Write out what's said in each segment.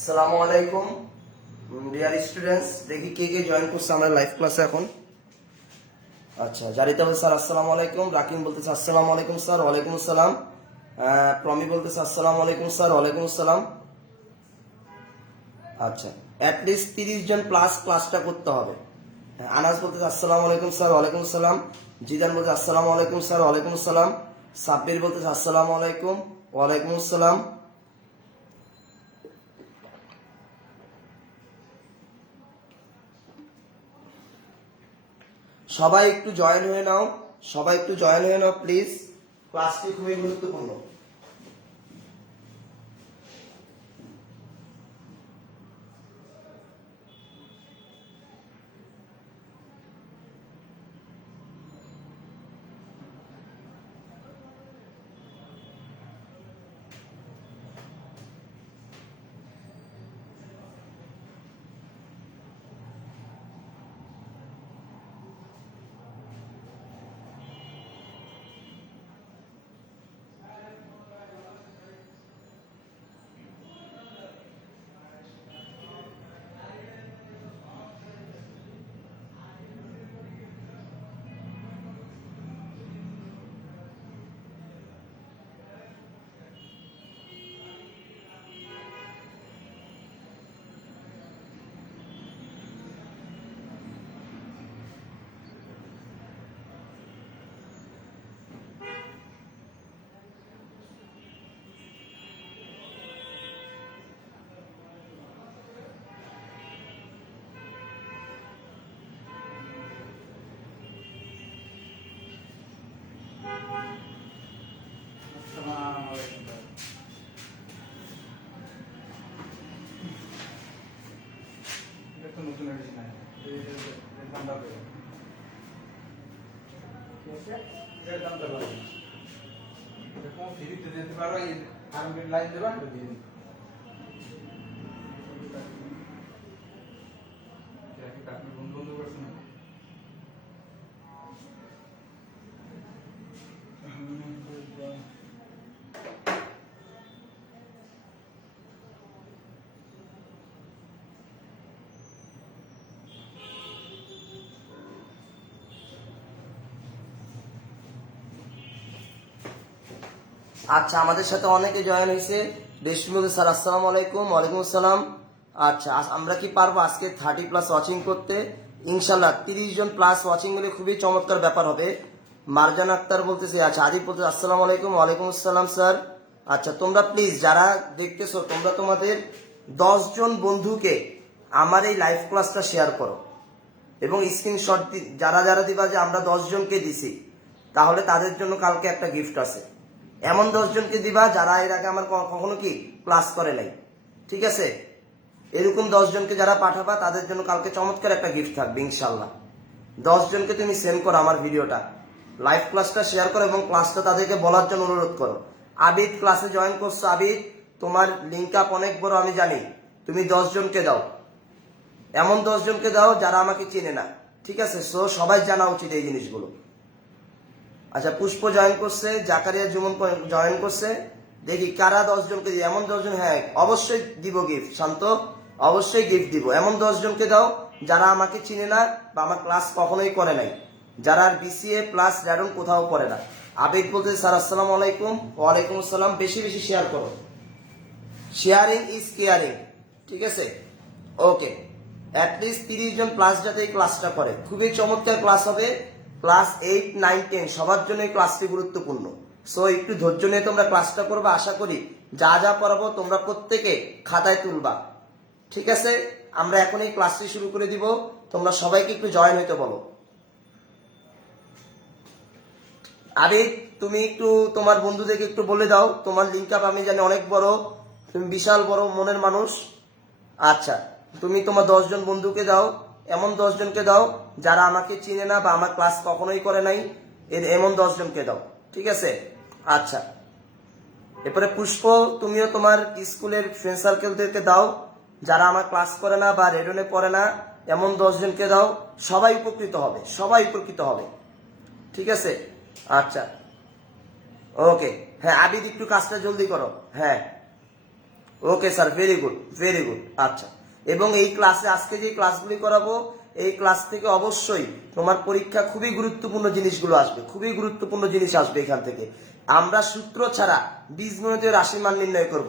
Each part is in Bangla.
আসসালামু আলাইকুম ডিয়ার স্টুডেন্টস, দেখি কে কে জয়েন করছে আমার লাইভ ক্লাসে এখন। আচ্ছা, জারিতা বলছে স্যার আসসালামু আলাইকুম, রাকিম বলতেছে আসসালামু আলাইকুম স্যার, ওয়ালাইকুম আসসালাম, প্রমি বলতেছে আসসালামু আলাইকুম স্যার, ওয়ালাইকুম আসসালাম। আচ্ছা, অ্যাটলিস্ট 30 জন প্লাস ক্লাসটা করতে হবে। আনাস বলতেছে আসসালামু আলাইকুম স্যার, ওয়ালাইকুম আসসালাম। জিদান বলতেছে আসসালামু আলাইকুম স্যার, ওয়ালাইকুম আসসালাম। সাব্বির বলতেছে আসসালামু আলাইকুম, ওয়ালাইকুম আসসালাম। সবাই একটু জয়েন হয়ে নাও, সবাই একটু জয়েন হয়ে নাও প্লিজ, ক্লাসটি খুবই গুরুত্বপূর্ণ। নতুন এডিশন আছে দামটা পেয়ে এর দামটা লাগে এরকম ফ্রিতে দিতে পারো, এই আর্মি লাইন দেবা দিয়ে দিন। আপনি বন্ধু বন্ধু করছেন না? আচ্ছা, আমাদের সাথে অনেকে জয়েন হয়েছে। রেশমি বলতে স্যার আসসালামু আলাইকুম, ওয়ালাইকুম আসসালাম। আচ্ছা, আমরা কি পারবো আজকে 30+ ওয়াচিং করতে? ইনশাল্লাহ 30 জন প্লাস ওয়াচিং হলে খুবই চমৎকার ব্যাপার হবে। মারজান আক্তার বলতেছে, আচ্ছা আদিব বলতে আসসালামু আলাইকুম, ওয়ালাইকুম আসসালাম স্যার। আচ্ছা, তোমরা প্লিজ যারা দেখতেছো, তোমরা তোমাদের 10 জন বন্ধুকে আমার এই লাইভ ক্লাসটা শেয়ার করো এবং স্ক্রিনশট যারা যারা দিবা যে আমরা 10 জনকে দিছি, তাহলে তাদের জন্য কালকে একটা গিফট আছে। এমন 10 জনকে দিবা যারা এর আগে আমার কখনো কি ক্লাস করে নাই, ঠিক আছে? এরকম 10 জনকে যারা পাঠাবা তাদের জন্য কালকে চমৎকার একটা গিফট থাকবে ইনশাল্লাহ। 10 জনকে তুমি সেন্ড করো আমার ভিডিওটা, লাইভ ক্লাসটা শেয়ার করো এবং ক্লাসটা তাদেরকে বলার জন্য অনুরোধ করো। আবিদ ক্লাসে জয়েন করছো, আবিদ তোমার লিঙ্ক আপ অনেক বড় আমি জানি, তুমি 10 জনকে দাও, এমন 10 জনকে দাও যারা আমাকে চেনে না, ঠিক আছে? সো সবাই জানা উচিত এই জিনিসগুলো। আচ্ছা, পুষ্প জয়েন করছে, জাকারিয়া জুমন জয়েন করছে, দেখি কারা 10 জনকে দিই। এমন 10 জন, হ্যাঁ অবশ্যই দিব গিফট, শান্ত অবশ্যই গিফট দিব। এমন 10 জনকে দাও যারা আমাকে চিনে না বা আমার ক্লাস কখনোই করে নাই, যারা বিসিএ প্লাস র্যাডন কোথাও করে না। আবেগ বলতে স্যার আসসালামু আলাইকুম, ওয়ালাইকুম আসসালাম। বেশি বেশি শেয়ার করো, শেয়ারিং ইজ কেয়ারিং, ঠিক আছে? ওকে, অ্যাটলিস্ট 30 জন প্লাস যাতে এই ক্লাসটা করে, খুবই চমৎকার ক্লাস হবে। ক্লাস 8, 9, 10 সবার জন্য এই ক্লাসটি গুরুত্বপূর্ণ। সো একটু ধৈর্য নিয়ে তোমরা ক্লাসটা করবে, আশা করি যা যা পড়াবো তোমরা প্রত্যেকে খাতায় তুলবা, ঠিক আছে? আমরা এখন এই ক্লাসটি শুরু করে দিব, তোমরা সবাইকে একটু জয়েন হইতে বলো। আরে তুমি একটু তোমার বন্ধুদেরকে একটু বলে দাও, তোমার লিঙ্ক আপ আমি জানি অনেক বড়, তুমি বিশাল বড় মনের মানুষ। আচ্ছা, তুমি তোমার 10 জন বন্ধুকে দাও, এমন 10 জনকে দাও যারা আমাকে চিনে না বা আমার ক্লাস কখনোই করে নাই, এমন 10 জনকে দাও, ঠিক আছে? আচ্ছা, এরপরে পুষ্প তুমিও তোমার স্কুলের ফ্রেন্ড সার্কেলদেরকে দাও যারা আমার ক্লাস করে না বা রেডনে পড়ে না, এমন 10 জনকে দাও। সবাই উপকৃত হবে, সবাই উপকৃত হবে, ঠিক আছে? আচ্ছা, ওকে, হ্যাঁ আবিদ একটু কাজটা জলদি করো। হ্যাঁ okay sir, very good, very good. আচ্ছা, এবং এই ক্লাসে আজকে যে ক্লাসগুলি করাবো এই ক্লাস থেকে অবশ্যই তোমার পরীক্ষা খুবই গুরুত্বপূর্ণ জিনিসগুলো আসবে, খুবই গুরুত্বপূর্ণ জিনিস আসবে এখান থেকে। আমরা সূত্র ছাড়া বীজগণিতের রাশির মান নির্ণয় করব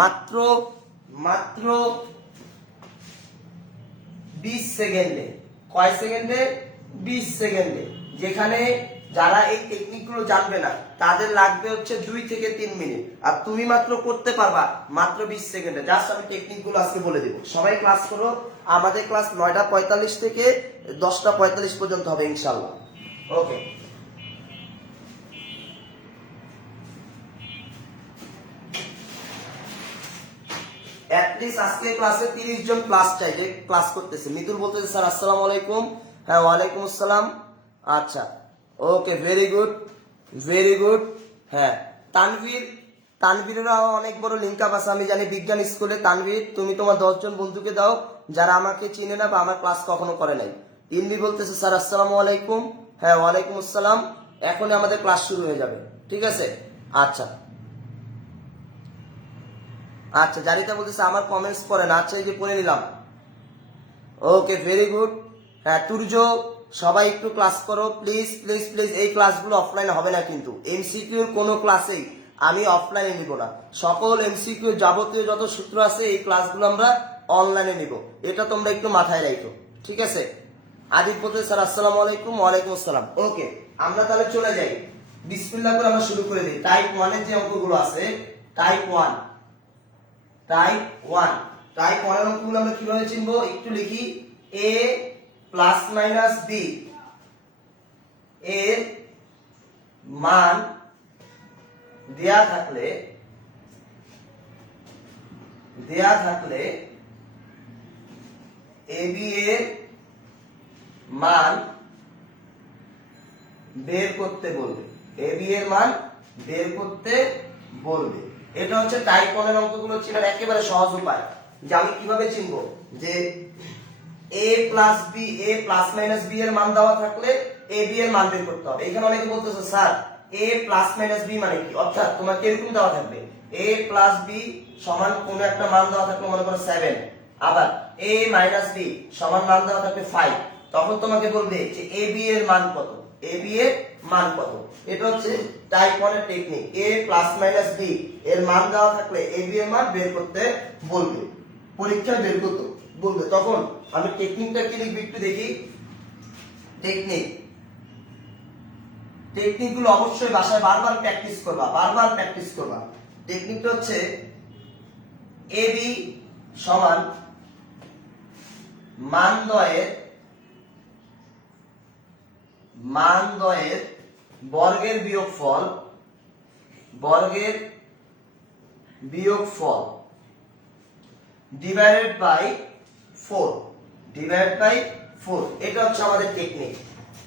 মাত্র মাত্র 20 সেকেন্ডে। কয় সেকেন্ডে? 20 সেকেন্ডে। যেখানে যারা এই টেকনিকগুলো জানবে না তাদের লাগবে হচ্ছে 2 থেকে 3 মিনিট, আর তুমি মাত্র করতে পারবা মাত্র 20 সেকেন্ডে। জাস্ট আমি টেকনিকগুলো আজকে বলে দেবো। সবাই ক্লাস করো। আমাদের ক্লাস 9:45 থেকে 10:45 পর্যন্ত হবে ইনশাল্লাহ। ওকে, অ্যাটলিস্ট আজকে ক্লাসে 30 জন ক্লাস চাই যে ক্লাস করতেছে। মিতুল বলতেছে স্যার আসসালামু আলাইকুম। হ্যাঁ, ওয়ালাইকুম আসসালাম। আচ্ছা, ওকে, ভেরি গুড, ভেরি গুড। হ্যাঁ, তানভীর, তানভীরেরও অনেক বড় লিঙ্ক আপ আছে আমি জানি বিজ্ঞান স্কুলে। তানভীর, তুমি তোমার 10 জন বন্ধুকে দাও যারা আমাকে চিনে না বা আমার ক্লাস কখনো করে নাই। ইনভি বলতেছে স্যার আসসালামু আলাইকুম। হ্যাঁ, ওয়ালাইকুম আসসালাম। এখনই আমাদের ক্লাস শুরু হয়ে যাবে, ঠিক আছে? আচ্ছা আচ্ছা, জারিতা বলতেছে আমার কমেন্টস পড়ে না। আচ্ছা, এই যে পড়ে নিলাম। ওকে, ভেরি গুড। হ্যাঁ, তুর্য, সবাই একটু ক্লাস করো প্লিজ প্লিজ প্লিজ। এই ক্লাসগুলো অফলাইনে হবে না কিন্তু। এমসিকিউর কোনো ক্লাসেই আমি অফলাইনে নিব না। সকল এমসিকিউ যাবতীয় যত সূত্র আছে এই ক্লাসগুলো আমরা অনলাইনে নিব, এটা তোমরা একটু মাথায় রাখো, ঠিক আছে? আদিব বলতে স্যার আসসালামু আলাইকুম। ওয়ালাইকুম আসসালাম। ওকে, আমরা তাহলে চলে যাই, বিসমিল্লাহ করে আমরা শুরু করে দিই। টাইপ 1 এর যে অঙ্কগুলো আছে, টাইপ 1, টাইপ 1, টাইপ 1 এর অঙ্কগুলো আমরা কিভাবে চিনবো একটু লিখি। a প্লাস মাইনাস b এর মান দেয়া থাকলে ab এর মান বের করতে বলবে, ab এর মান বের করতে বলবে। এটা হচ্ছে টাইপ 1 এর অঙ্কগুলো চেনার একেবারে সহজ উপায় যে আমি কিভাবে চিনবো যে a plus b, a plus minus b এর মান দেওয়া থাকলে ab এর মান বের করতে হবে। এখানে অনেকে বলতেছে sir a plus minus b মানে কি? অর্থাৎ তোমাকে এরকম দেওয়া থাকবে a প্লাস b সমান কোন একটা মান দেওয়া থাকলে মনে করো 7, আবার a মাইনাস b সমান মান দেওয়া থাকবে 5, তখন তোমাকে বলবে যে ab এর মান কত, ab এর মান কত। এটা হচ্ছে টাইপ 1 এর technique. a plus minus b এর মান দেওয়া থাকলে ab এর মান বের করতে বলবে, পরীক্ষায় বের করতে বলবে। তখন আমি টেকনিকটা কি লিখবি একটু দেখি। টেকনিকগুলো অবশ্যই বাসায় বারবার প্র্যাকটিস করবা, বারবার প্র্যাকটিস করবা। টেকনিকটা হচ্ছে ab সমান মানদ্বয়ের বর্গের বিয়োগফল ডিভাইডেড বাই 4, এটা হচ্ছে আমাদের টেকনিক।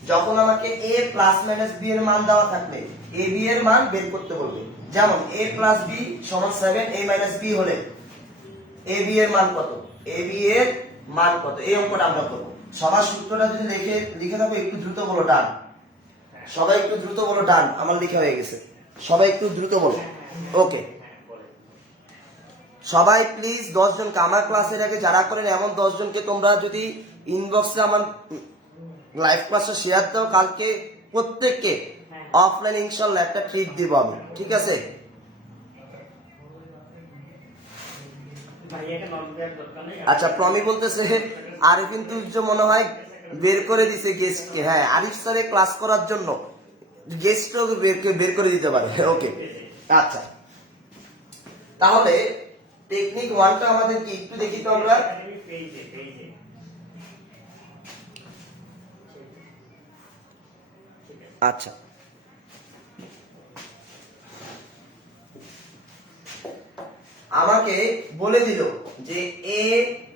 যখন আমাকে a প্লাস মাইনাস b এর মান দেওয়া থাকলে ab এর মান বের করতে বলবে। যেমন a প্লাস b সমান 7, a মাইনাস b হলে ab এর মান কত, ab এর মান কত, এই অঙ্কটা আমরা করব। সবার সূত্রটা যদি লিখে থাকো একটু দ্রুত বলো ডান। সবাই একটু দ্রুত বলো ডান। আমার লেখা হয়ে গেছে, সবাই একটু দ্রুত বলো। ওকে, সবাই প্লিজ 10 জনকে আমার ক্লাসের আগে যারা করেন এমন 10 জনকে তোমরা যদি ইনবক্সে আমার লাইভ ক্লাসটা শেয়ার দাও, কালকে প্রত্যেককে অফলাইন ইনশাআল্লাহ একটা ট্রিট দিব আমি, ঠিক আছে? আচ্ছা, প্রমি বলতেছে আরিফিন তুর্য মনে হয় বের করে দিছে গেস্টকে। হ্যাঁ, আরিফ স্যারে ক্লাস করার জন্য গেস্টও বের করে দিতে পারে। ওকে, আচ্ছা, তাহলে টেকনিক 1টা আমাদের কি একটু দেখি তো আমরা। আচ্ছা, আমাকে বলে দিল যে a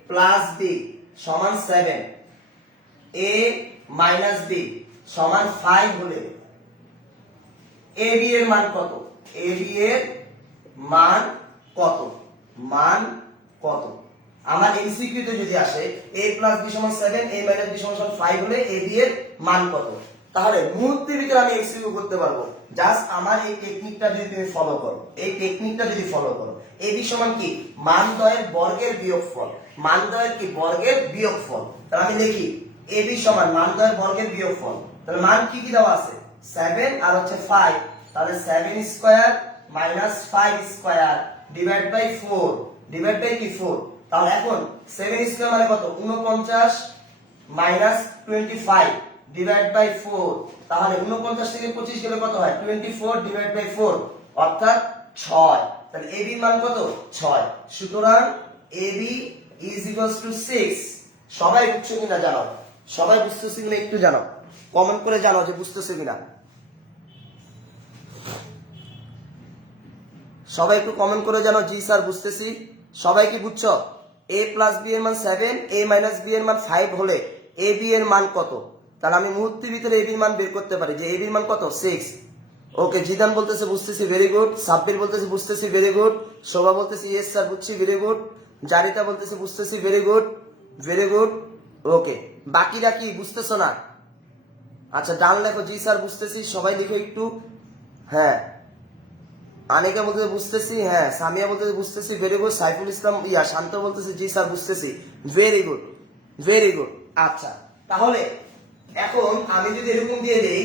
প্লাস b সমান 7, a মাইনাস b সমান 5 হলে ab এর মান কত, ab এর মান কত, মান কত। আমার এমসিকিউ তে যদি আসে a প্লাস b সমান 7, a মাইনাস b সমান 5 হলে ab এর মান কত, তাহলে মুহূর্তের ভিতরে আমি এমসিকিউ করতে পারবো। জাস্ট আমার এই টেকনিকটা যদি তুমি ফলো করো, এই টেকনিকটা যদি ফলো করো, এবি সমান কি মানদ্বয়ের বর্গের বিয়োগফল, মানদ্বয়ের কি বর্গের বিয়োগফল। তাহলে আমি লিখি এবি সমান মানদ্বয়ের বর্গের বিয়োগফল। তাহলে মান কি কি দেওয়া আছে 7 আর হচ্ছে 5, তাহলে 7 square minus 5 square divide by 4, divide by কি 4। তাহলে এখন 7 স্কয়ার মানে কত 49 মাইনাস 25 ডিভাইড বাই 4, তাহলে 49 থেকে 25 গেলে কত হয় 24 ডিভাইড বাই 4 অর্থাৎ 6। তাহলে এবি মান কত 6। সুতরাং এবি ইজ ইকুয়ালস টু 6। সবাই বুঝছো কিনা জানাও, সবাই বুঝতেছো কিনা একটু জানাও, কমেন্ট করে জানাও যে বুঝতেছো কিনা। সবাই একটু কমেন্ট করে জানাও জি স্যার বুঝতেছি। সবাই কি বুঝছো? a প্লাস বি এর মান 7, a মাইনাস বি এর মান 5 হলে a b এর মান কত? তাহলে আমি মুহূর্তের ভিতরে a b এর মান বের করতে পারি যে a b এর মান কত 6। ওকে, জিদান বলতেছে বুঝতেছি, ভেরি গুড। সাব্বির বলতেছে বুঝতেছি, ভেরি গুড। শোভা বলতেছে ইয়েস স্যার বুঝছি, ভেরি গুড। জারিতা বলতেছে বুঝতেছি, very good, very good. Okay, বাকিরা কি বুঝতেছো না? আচ্ছা ডান লেখো জি স্যার বুঝতেছি, সবাই লিখো একটু। হ্যাঁ, আনিকা বলতেছে বুঝতেছি, হ্যাঁ সামিয়া বলতেছে বুঝতেছি, ভেরি গুড। সাইফুল ইসলাম শান্ত বলতেছে জি স্যার বুঝতেছি, ভেরি গুড, ভেরি গুড। আচ্ছা তাহলে এখন আমি যদি এরকম দিয়ে দেই,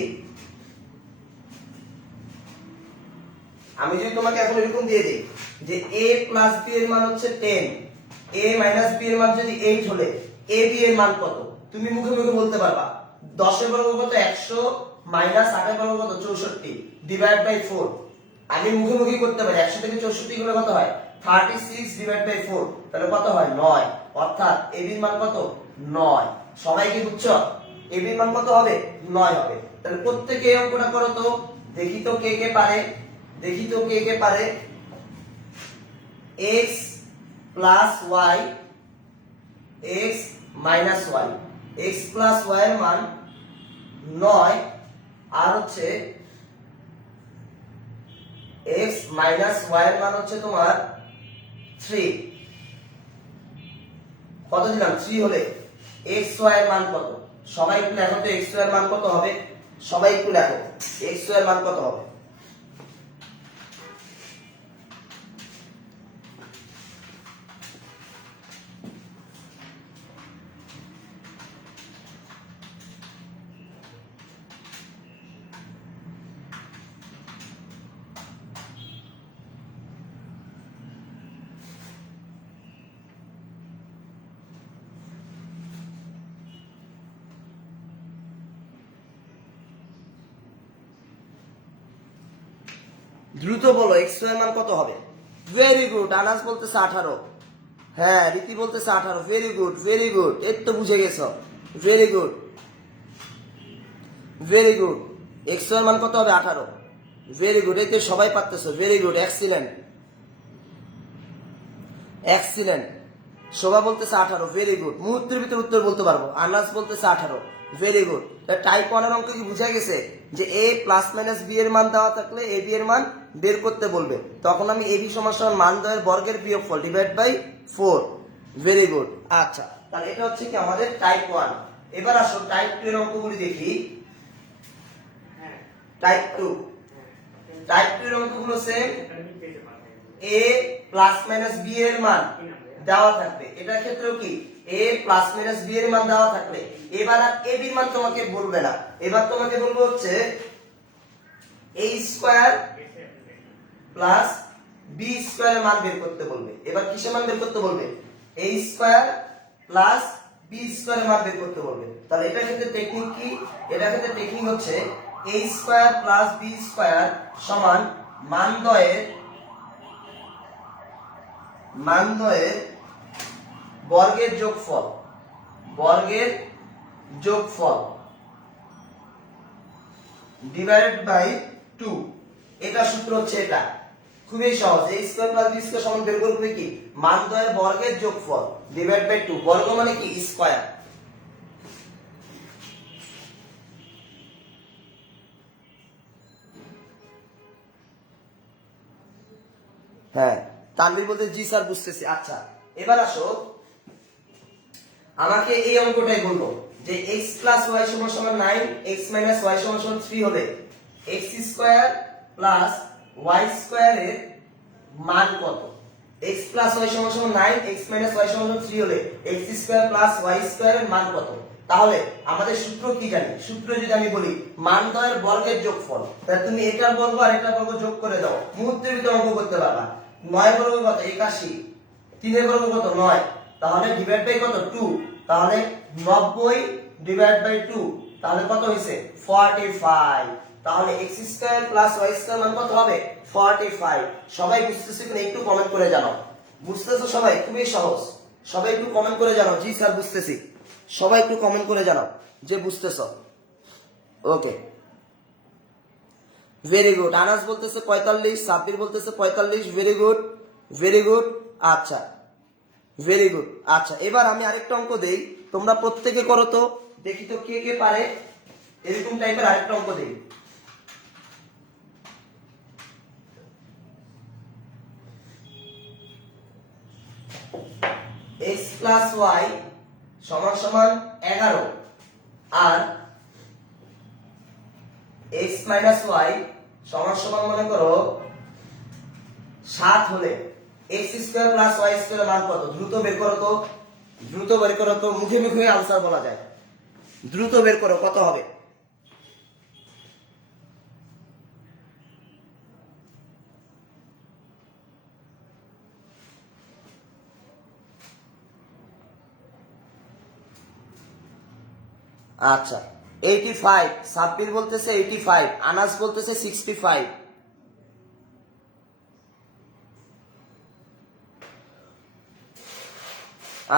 আমি যদি তোমাকে এখন এরকম দিয়ে দিই যে a প্লাস b এর মান হচ্ছে 10, a মাইনাস b এর মান যদি 8 হলে a b এর মান কত? তুমি মুখে মুখে বলতে পারবা। 10 এর বর্গ কত 100 মাইনাস 8 এর বর্গ কত 64 ডিভাইড বাই 4। আমি মুখে মুখে করতে পারি। 100 থেকে 64 গুলো কত হয় 36 ডিভাইড বাই 4, তাহলে কত হয় 9। অর্থাৎ a b এর মান কত 9। সবাই কি বুঝছো? a b এর মান কত হবে 9 হবে। তাহলে প্রত্যেককে এই অঙ্কটা করো তো, দেখি তো কে কে পারে, দেখি তো কে কে পারে। x plus y, x minus y, x plus y এর মান 9 আর হচ্ছে x মাইনাস y এর মান হচ্ছে তোমার 3। কত দিলাম 3 হলে x y এর মান কত? সবাই একটু লেখো তো x y এর মান কত হবে, সবাই একটু লেখো x y এর মান কত হবে। দ্রুত বলো x y এর মান কত হবে। ভেরি গুড, আনাস বলতেছে 18। হ্যাঁ রীতি বলতেছে 18, ভেরি গুড, ভেরি গুড। এই তো বুঝে গেছো, very good, very good. x y এর মান কত হবে 18, ভেরি গুড। এই তো সবাই পারতেছো, ভেরি গুড, এক্সিলেন্ট, এক্সিলেন্ট। শোভা বলতেছে 18, ভেরি গুড। মুহূর্তের ভিতর উত্তর বলতে পারবো। আনাস বলতেছে 18, ভেরি গুড। টাইপ 1 এর অঙ্ক কি বুঝা গেছে যে a প্লাস মাইনাস b এর মান দেওয়া থাকলে a b এর মান বের করতে বলবে, তখন আমি a b সমান সমান মানদ্বয়ের বর্গের বিয়োগফল ডিভাইড বাই 4, ভেরি গুড। আচ্ছা তাহলে এটা হচ্ছে কি আমাদের টাইপ 1। এবার আসো টাইপ 2 এর অঙ্কগুলি দেখি। টাইপ 2, টাইপ 2 এর অঙ্কগুলো same. a plus minus b এর মান দেওয়া থাকবে, এটার ক্ষেত্রেও কি a প্লাস মাইনাস b এর মান দেওয়া থাকলে এবার আর a b এর মান তোমাকে বলবে না, এবার তোমাকে বলবো হচ্ছে a square plus b square এর মান বের করতে বলবে। এবার কিসের মান বের করতে বলবে? a square plus b square এর মান বের করতে বলবে। তাহলে এটার ক্ষেত্রে টেকনিক কি? এটার ক্ষেত্রে টেকনিক হচ্ছে a square plus b square সমান মানদ্বয়ের বর্গের যোগফল, বর্গের যোগফল ডিভাইডেড বাই 2। এটা সূত্র হচ্ছে এটা, খুবই সহজ। a square plus b square সমান বের করবে কি মানদ্বয়ের বর্গের যোগফল ডিভাইড বাই 2। বর্গ মানে কি স্কয়ার। হ্যাঁ তানভীর বলতে জি স্যার বুঝতেছি। আচ্ছা এবার আসো, আমাকে এই অঙ্কটাই বলবো যে x প্লাস y সমান সমান 9 x মাইনাস y সমান সমান 3 হলে x স্কয়ার প্লাস y স্কয়ারের মান কত? x প্লাস y সমান সমান 9 x মাইনাস y সমান সমান 3 হলে x স্কয়ার প্লাস y স্কয়ারের মান কত? তাহলে আমাদের সূত্র কি জানি? সূত্র যদি আমি বলি মানদ্বয়ের বর্গের যোগফল, তাহলে তুমি এটার বর্গ আর এটার বর্গ যোগ করে দাও, মুহূর্তের ভিতরে অঙ্ক করতে পারবা। 9 বর্গ কত? 81, 3 এর বর্গ কত? 9, তাহলে ডিভাইড বাই কত? 2, তাহলে 90 ডিভাইড বাই 2, তাহলে কত হইছে? 45। তাহলে x square plus y square মান কত হবে? 45। সবাই বুঝতেছো কিনা একটু কমেন্ট করে জানাও। বুঝতেছো সবাই? খুবই সহজ। সবাই একটু কমেন্ট করে জানাও, জি স্যার বুঝতেছি। সবাই একটু কমেন্ট করে জানাও যে বুঝতেছো। ওকে, ভেরি গুড। আনাস বলতেছে 45, সাব্বির বলতেছে 45, ভেরি গুড, ভেরি গুড। আচ্ছা, ভেরি গুড। আচ্ছা, এবার আমি আরেকটা অঙ্ক দেই, তোমরা প্রত্যেকে করো তো, দেখি তো কে কে পারে। এরকম টাইপের আরেকটা অঙ্ক দেই। x প্লাস y সমান সমান 11 আর x মাইনাস y সমান সমান মনে করো 7 হলে x স্কয়ার প্লাস y স্কয়ারের মান কত? দ্রুত বের করো তো, দ্রুত বের করো তো, মুখে মুখে আনসার বলা যায়। দ্রুত বের করো, কত হবে? আচ্ছা, 85, সাব্বির বলতেছে 85, আনাস বলতেছে 65।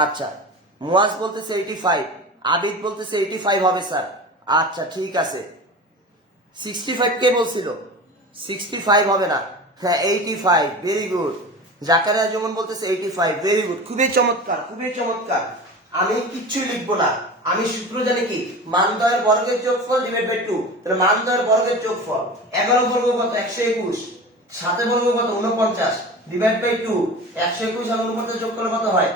আচ্ছা, মুয়াজ বলতেছে 85, আবিদ বলতেছে 85 হবে স্যার। আচ্ছা ঠিক আছে, 65 কে বলছিল? 65 হবে না, হ্যাঁ 85, ভেরি গুড। জাকারিয়া জুমন বলতেছে 85, ভেরি গুড, খুবই চমৎকার, খুবই চমৎকার। আমি কিচ্ছুই লিখবো না, আমি সূত্র জানি কি? মানদ্বয়ের বর্গের যোগফল ডিভাইড বাই 2, তাহলে মানদ্বয়ের বর্গের যোগফল 11 বর্গ কত? 121, 7 বর্গ কত? 49, ডিভাইড বাই 2, 121 আর 49 যোগ করলে কত হয়?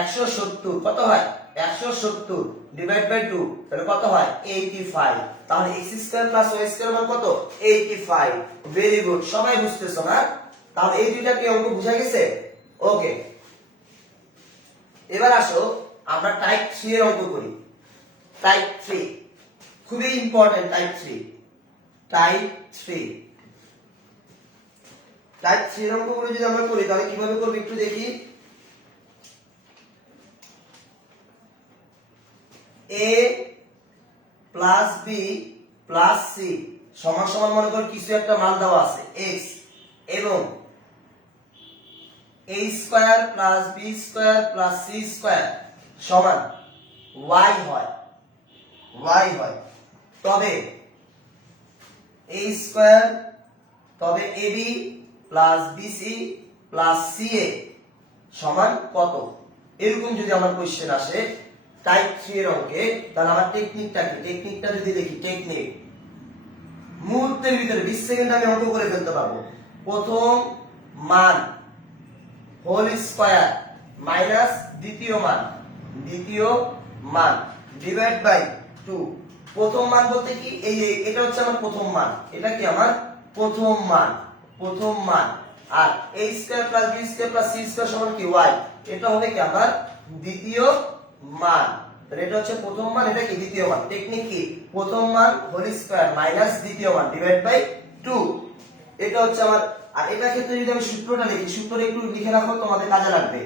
170। কত হয়? 170 ডিভাইড বাই 2, তাহলে কত হয়? 85। তাহলে x square plus y square মান কত? 85। ভেরি গুড, সবাই বুঝতেছো না? তাহলে এই দুইটা কি অঙ্ক বুঝা গেছে? ওকে, এবার আসো আমরা টাইপ 3 এর অঙ্ক করি। টাইপ 3 খুবই ইম্পর্টেন্ট। টাইপ 3, টাইপ 3, টাইপ 3 এর অঙ্কগুলো যদি আমরা করি তাহলে কিভাবে করব একটু দেখি। a plus b plus c সমান সমান মনে করো কিছু একটা মান দেওয়া আছে x, এবং a square plus b square plus c square সমান y হয়, y হয়। তবে a স্কয়ার, তবে ab plus bc plus ca সমান কত? এরকম যদি আমার কোশ্চেন আসে টাইপ 3 এর অঙ্কে, তাহলে আমার টেকনিকটা কি? টেকনিকটা যদি দেখি, টেকনিক মুহূর্তের ভিতরে 20 সেকেন্ড আমি অঙ্ক করে ফেলতে পারবো। প্রথম মান হোল স্কয়ার মাইনাস দ্বিতীয় মান, দ্বিতীয় মান ডিভাইড বাই 2। প্রথম মান বলতে কি? এই এটা হচ্ছে আমার প্রথম মান, এটা কি আমার প্রথম মান, প্রথম মান। আর a square plus b square plus c square সমান কি? y, এটা হবে কি আমার দ্বিতীয় মান। তাহলে এটা হচ্ছে প্রথম মান, এটা কি দ্বিতীয় মান। টেকনিক কি? প্রথম মান হোল স্কয়ার মাইনাস দ্বিতীয় মান ডিভাইড বাই 2, এটা হচ্ছে আমার। আর এটা ক্ষেত্রে যদি আমি সূত্রটা লিখি, সূত্রটা একটু লিখে রাখো, তোমাদের কাজে লাগবে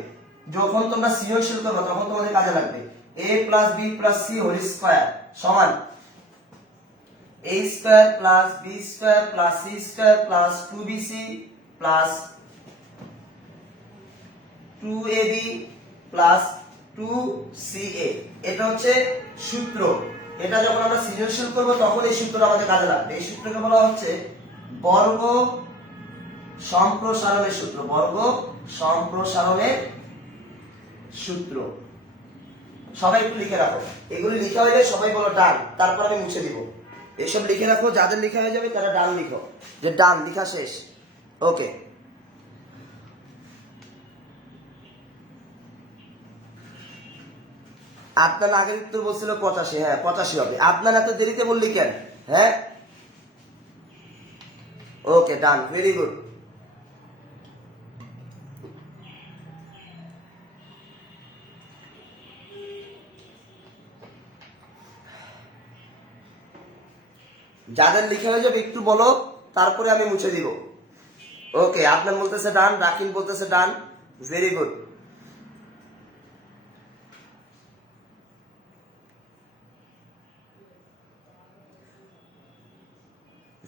যখন তোমরা সৃজনশীল করবে, তখন তোমাদের কাজে লাগবে। a plus b plus c whole square সমান a square plus b square plus c square plus 2bc plus 2ab plus 2ca, এটা হচ্ছে সূত্র। এটা যখন আমরা সৃজনশীল করব তখন এই সূত্রটা আমাদের কাজে লাগবে। এই সূত্রকে বলা হচ্ছে বর্গ সম্প্রসারণের সূত্র, বর্গ সম্প্রসারণের সূত্র। সবাই একটু লিখে রাখো, এগুলি লিখা হয়ে যায় সবাই বলো ডান, তারপর আমি মুছে দিব। এসব লিখে রাখো, যাদের লেখা হয়ে যাবে তারা ডান লিখো, যে ডান লেখা শেষ। ওকে, আপনার আগের উত্তর বলছিল 85, হ্যাঁ 85 হবে। আপনার এত দেরিতে বললি কেন? হ্যাঁ, ওকে ডান, ভেরি গুড। যাদের লিখে হয়ে যাবে একটু বলো, তারপরে আমি মুছে দিব। ওকে, আপনার বলতেছে ডান, রাকিন বলতেছে done, very good.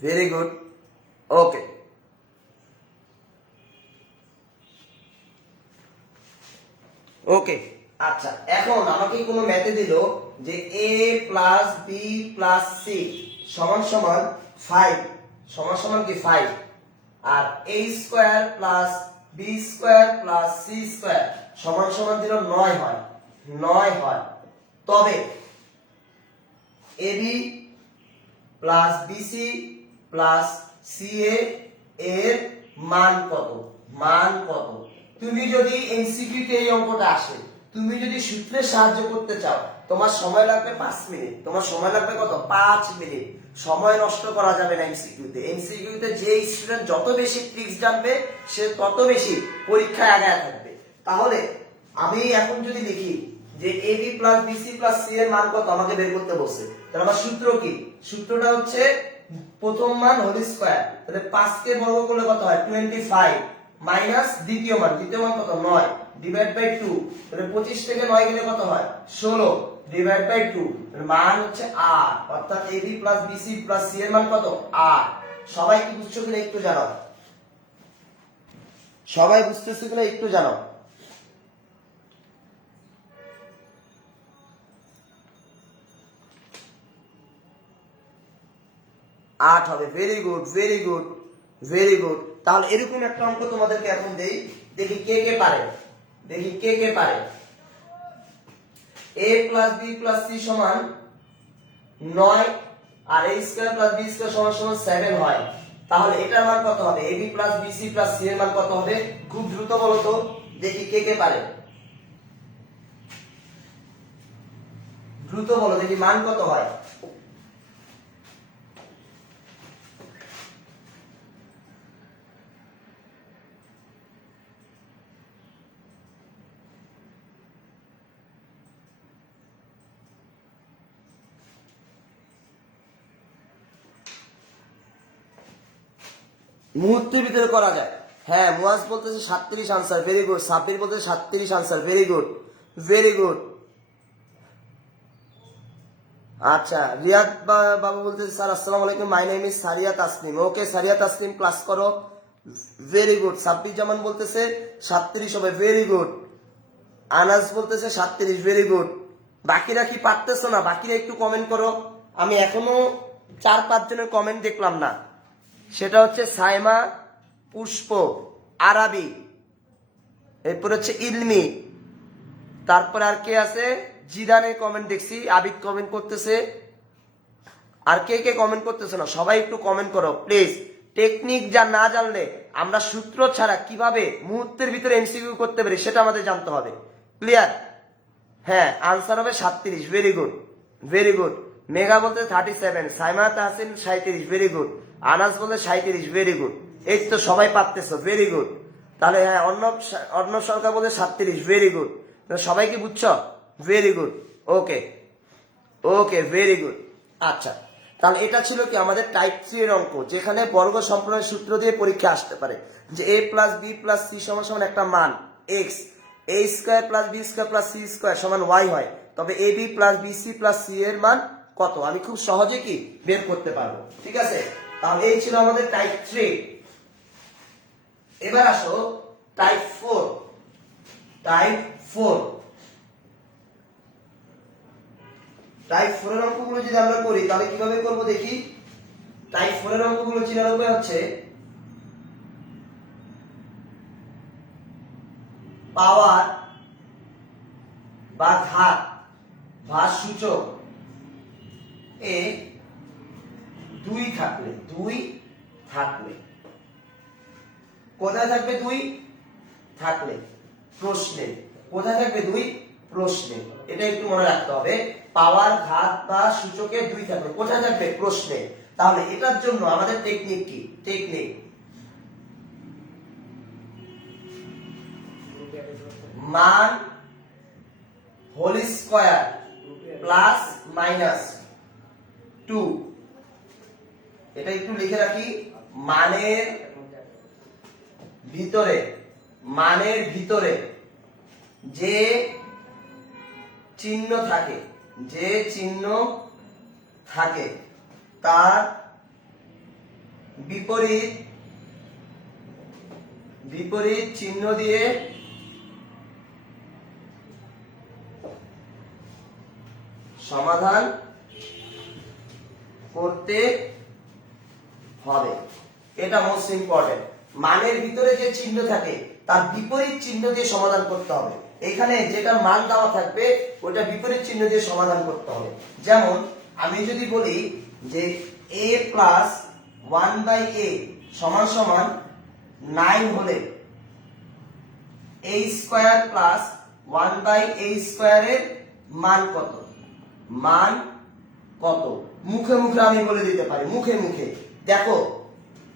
Very good, okay. Okay, আচ্ছা এখন আমাকে কোনো ম্যাথে দিল যে a plus B plus C সমান সমান 5, সমান সমান কি 5, আর a square plus B square plus C square সমান সমান দিল 9 হয়, 9 হয়। তবে ab plus BC plus CA এর মান কত, মান কত? তুমি যদি এমসিকিউ তে এই অঙ্কটা আসে, তুমি যদি সূত্রে সাহায্য করতে চাও, তোমার সময় লাগবে 5 মিনিট। তোমার সময় লাগবে কত? 5 মিনিট। সময় নষ্ট করা যাবে না এমসিকিউ তে। এমসিকিউ তে যে স্টুডেন্ট যত বেশি ট্রিক্স জানবে সে তত বেশি পরীক্ষায় আগায় থাকবে। তাহলে আমি এখন যদি লিখি যে ab plus BC plus C এর মান কত আমাকে বের করতে বলছে, তাহলে আমার সূত্র কি? সূত্রটা হচ্ছে প্রথম মান হোল স্কয়ার, তাহলে 5 কে বর্গ করলে কত হয়? 25 মাইনাস দ্বিতীয় মান, দ্বিতীয় মান কত? 9 ডিভাইড বাই 2, তাহলে 25 থেকে 9 গেলে কত হয়? 16 ডিভাইড বাই 2, তাহলে মান হচ্ছে 8। অর্থাৎ ab plus BC plus C এর মান কত? 8। সবাই কি বুঝছো কিনা একটু জানাও, সবাই বুঝতেছো কিনা একটু জানাও। 8 হবে, very good, very good, very good. তাহলে এরকম একটা অঙ্ক তোমাদেরকে এখন দেই, দেখি কে কে পারে, দেখি কে কে পারে। a plus B plus C সমান 9 আর a square plus B square সমান সমান 7 হয়। তাহলে এটার মান কত হবে? ab plus BC plus C এর মান কত হবে? খুব দ্রুত বলো তো, দেখি কে কে পারে, দ্রুত বলো দেখি মান কত হয়। মুহূর্তের ভিতরে করা যায়। হ্যাঁ, মুয়াজ বলতেছে 37 আনসার, ভেরি গুড। সাব্বির বলতেছে 37 answer, very good, very good. আচ্ছা, রিয়াদ বাবু বলতেছে স্যার আসসালামু আলাইকুম, my name is Sariya Tasnim. Okay Sariya Tasnim, class করো, ভেরি গুড। সাব্বির জামান বলতেছে 37 হবে, ভেরি গুড। আনাস বলতেছে 37, ভেরি গুড। বাকিরা কি পারতেছো না? বাকিরা একটু কমেন্ট করো। আমি এখনো 4-5 জনের কমেন্ট দেখলাম না। সেটা হচ্ছে সাইমা, পুষ্প, আরাবি, এরপর হচ্ছে ইলমি, তারপর আর কে আছে? জিদানের কমেন্ট দেখছি, আবিদ কমেন্ট করতেছে। আর কে কে কমেন্ট করতেছে না? সবাই একটু কমেন্ট করো প্লিজ। টেকনিক যা না জানলে আমরা সূত্র ছাড়া কিভাবে মুহূর্তের ভিতরে এমসিকিউ করতে পারি সেটা আমাদের জানতে হবে। ক্লিয়ার? হ্যাঁ, আনসার হবে 37, very good, very good. Megha বলতে 37, সাইমা তাহসিন 37, ভেরি গুড। আনাস বলতে 37, ভেরি গুড। এই তো সবাই পারতেছো, ভেরি গুড। তাহলে হ্যাঁ, অন্য সরকার বলতে 37, ভেরি গুড। সবাই কি বুঝছো? ভেরি গুড, ওকে, ওকে, ভেরি গুড। আচ্ছা, তাহলে এটা ছিল কি আমাদের টাইপ 3 এর অঙ্ক, যেখানে বর্গ সম্প্রসারণের সূত্র দিয়ে পরীক্ষা আসতে পারে যে a plus B plus C সমান সমান একটা মান x, a square plus B square plus C square সমান y হয়। তবে ab plus BC plus C এর মান কত আমি খুব সহজে কি বের করতে পারবো। ঠিক আছে, তাহলে এই ছিল আমাদের টাইপ 3। এবার আসো টাইপ 4। টাইপ 4, টাইপ 4 এর অঙ্কগুলো যদি আমরা করি তাহলে কিভাবে করব দেখি। টাইপ 4 এর অঙ্কগুলো চেনার উপায় হচ্ছে পাওয়ার বা ঘাত ভার সূচক এ 2 থাকলে, 2 থাকলে কোথায় থাকবে? 2 থাকলে প্রশ্নে কোথায় থাকবে? 2 প্রশ্নে। এটা একটু মনে রাখতে হবে, পাওয়ার ঘাত বা সূচকে 2 থাকবে, কোথায় থাকবে? প্রশ্নে। তাহলে এটার জন্য আমাদের টেকনিক কি? টেকনিক মান হোল স্কয়ার প্লাস মাইনাস 2, এটা একটু লিখে রাখি। মানের ভিতরে যে চিহ্ন থাকে তার বিপরীত চিহ্ন দিয়ে সমাধান করতে হবে। এটা মোস্ট ইম্পর্টেন্ট। মানের ভিতরে যে চিহ্ন থাকে তার বিপরীত চিহ্ন দিয়ে সমাধান করতে হবে। এখানে যেটা মান দেওয়া থাকবে ওটা বিপরীত চিহ্ন দিয়ে সমাধান করতে হবে। যেমন আমি যদি বলি যে a প্লাস 1/a সমান সমান 9 হলে a স্কয়ার প্লাস 1/a স্কয়ারের মান কত? মুখে মুখে আমি বলে দিতে পারি, মুখে মুখে। দেখো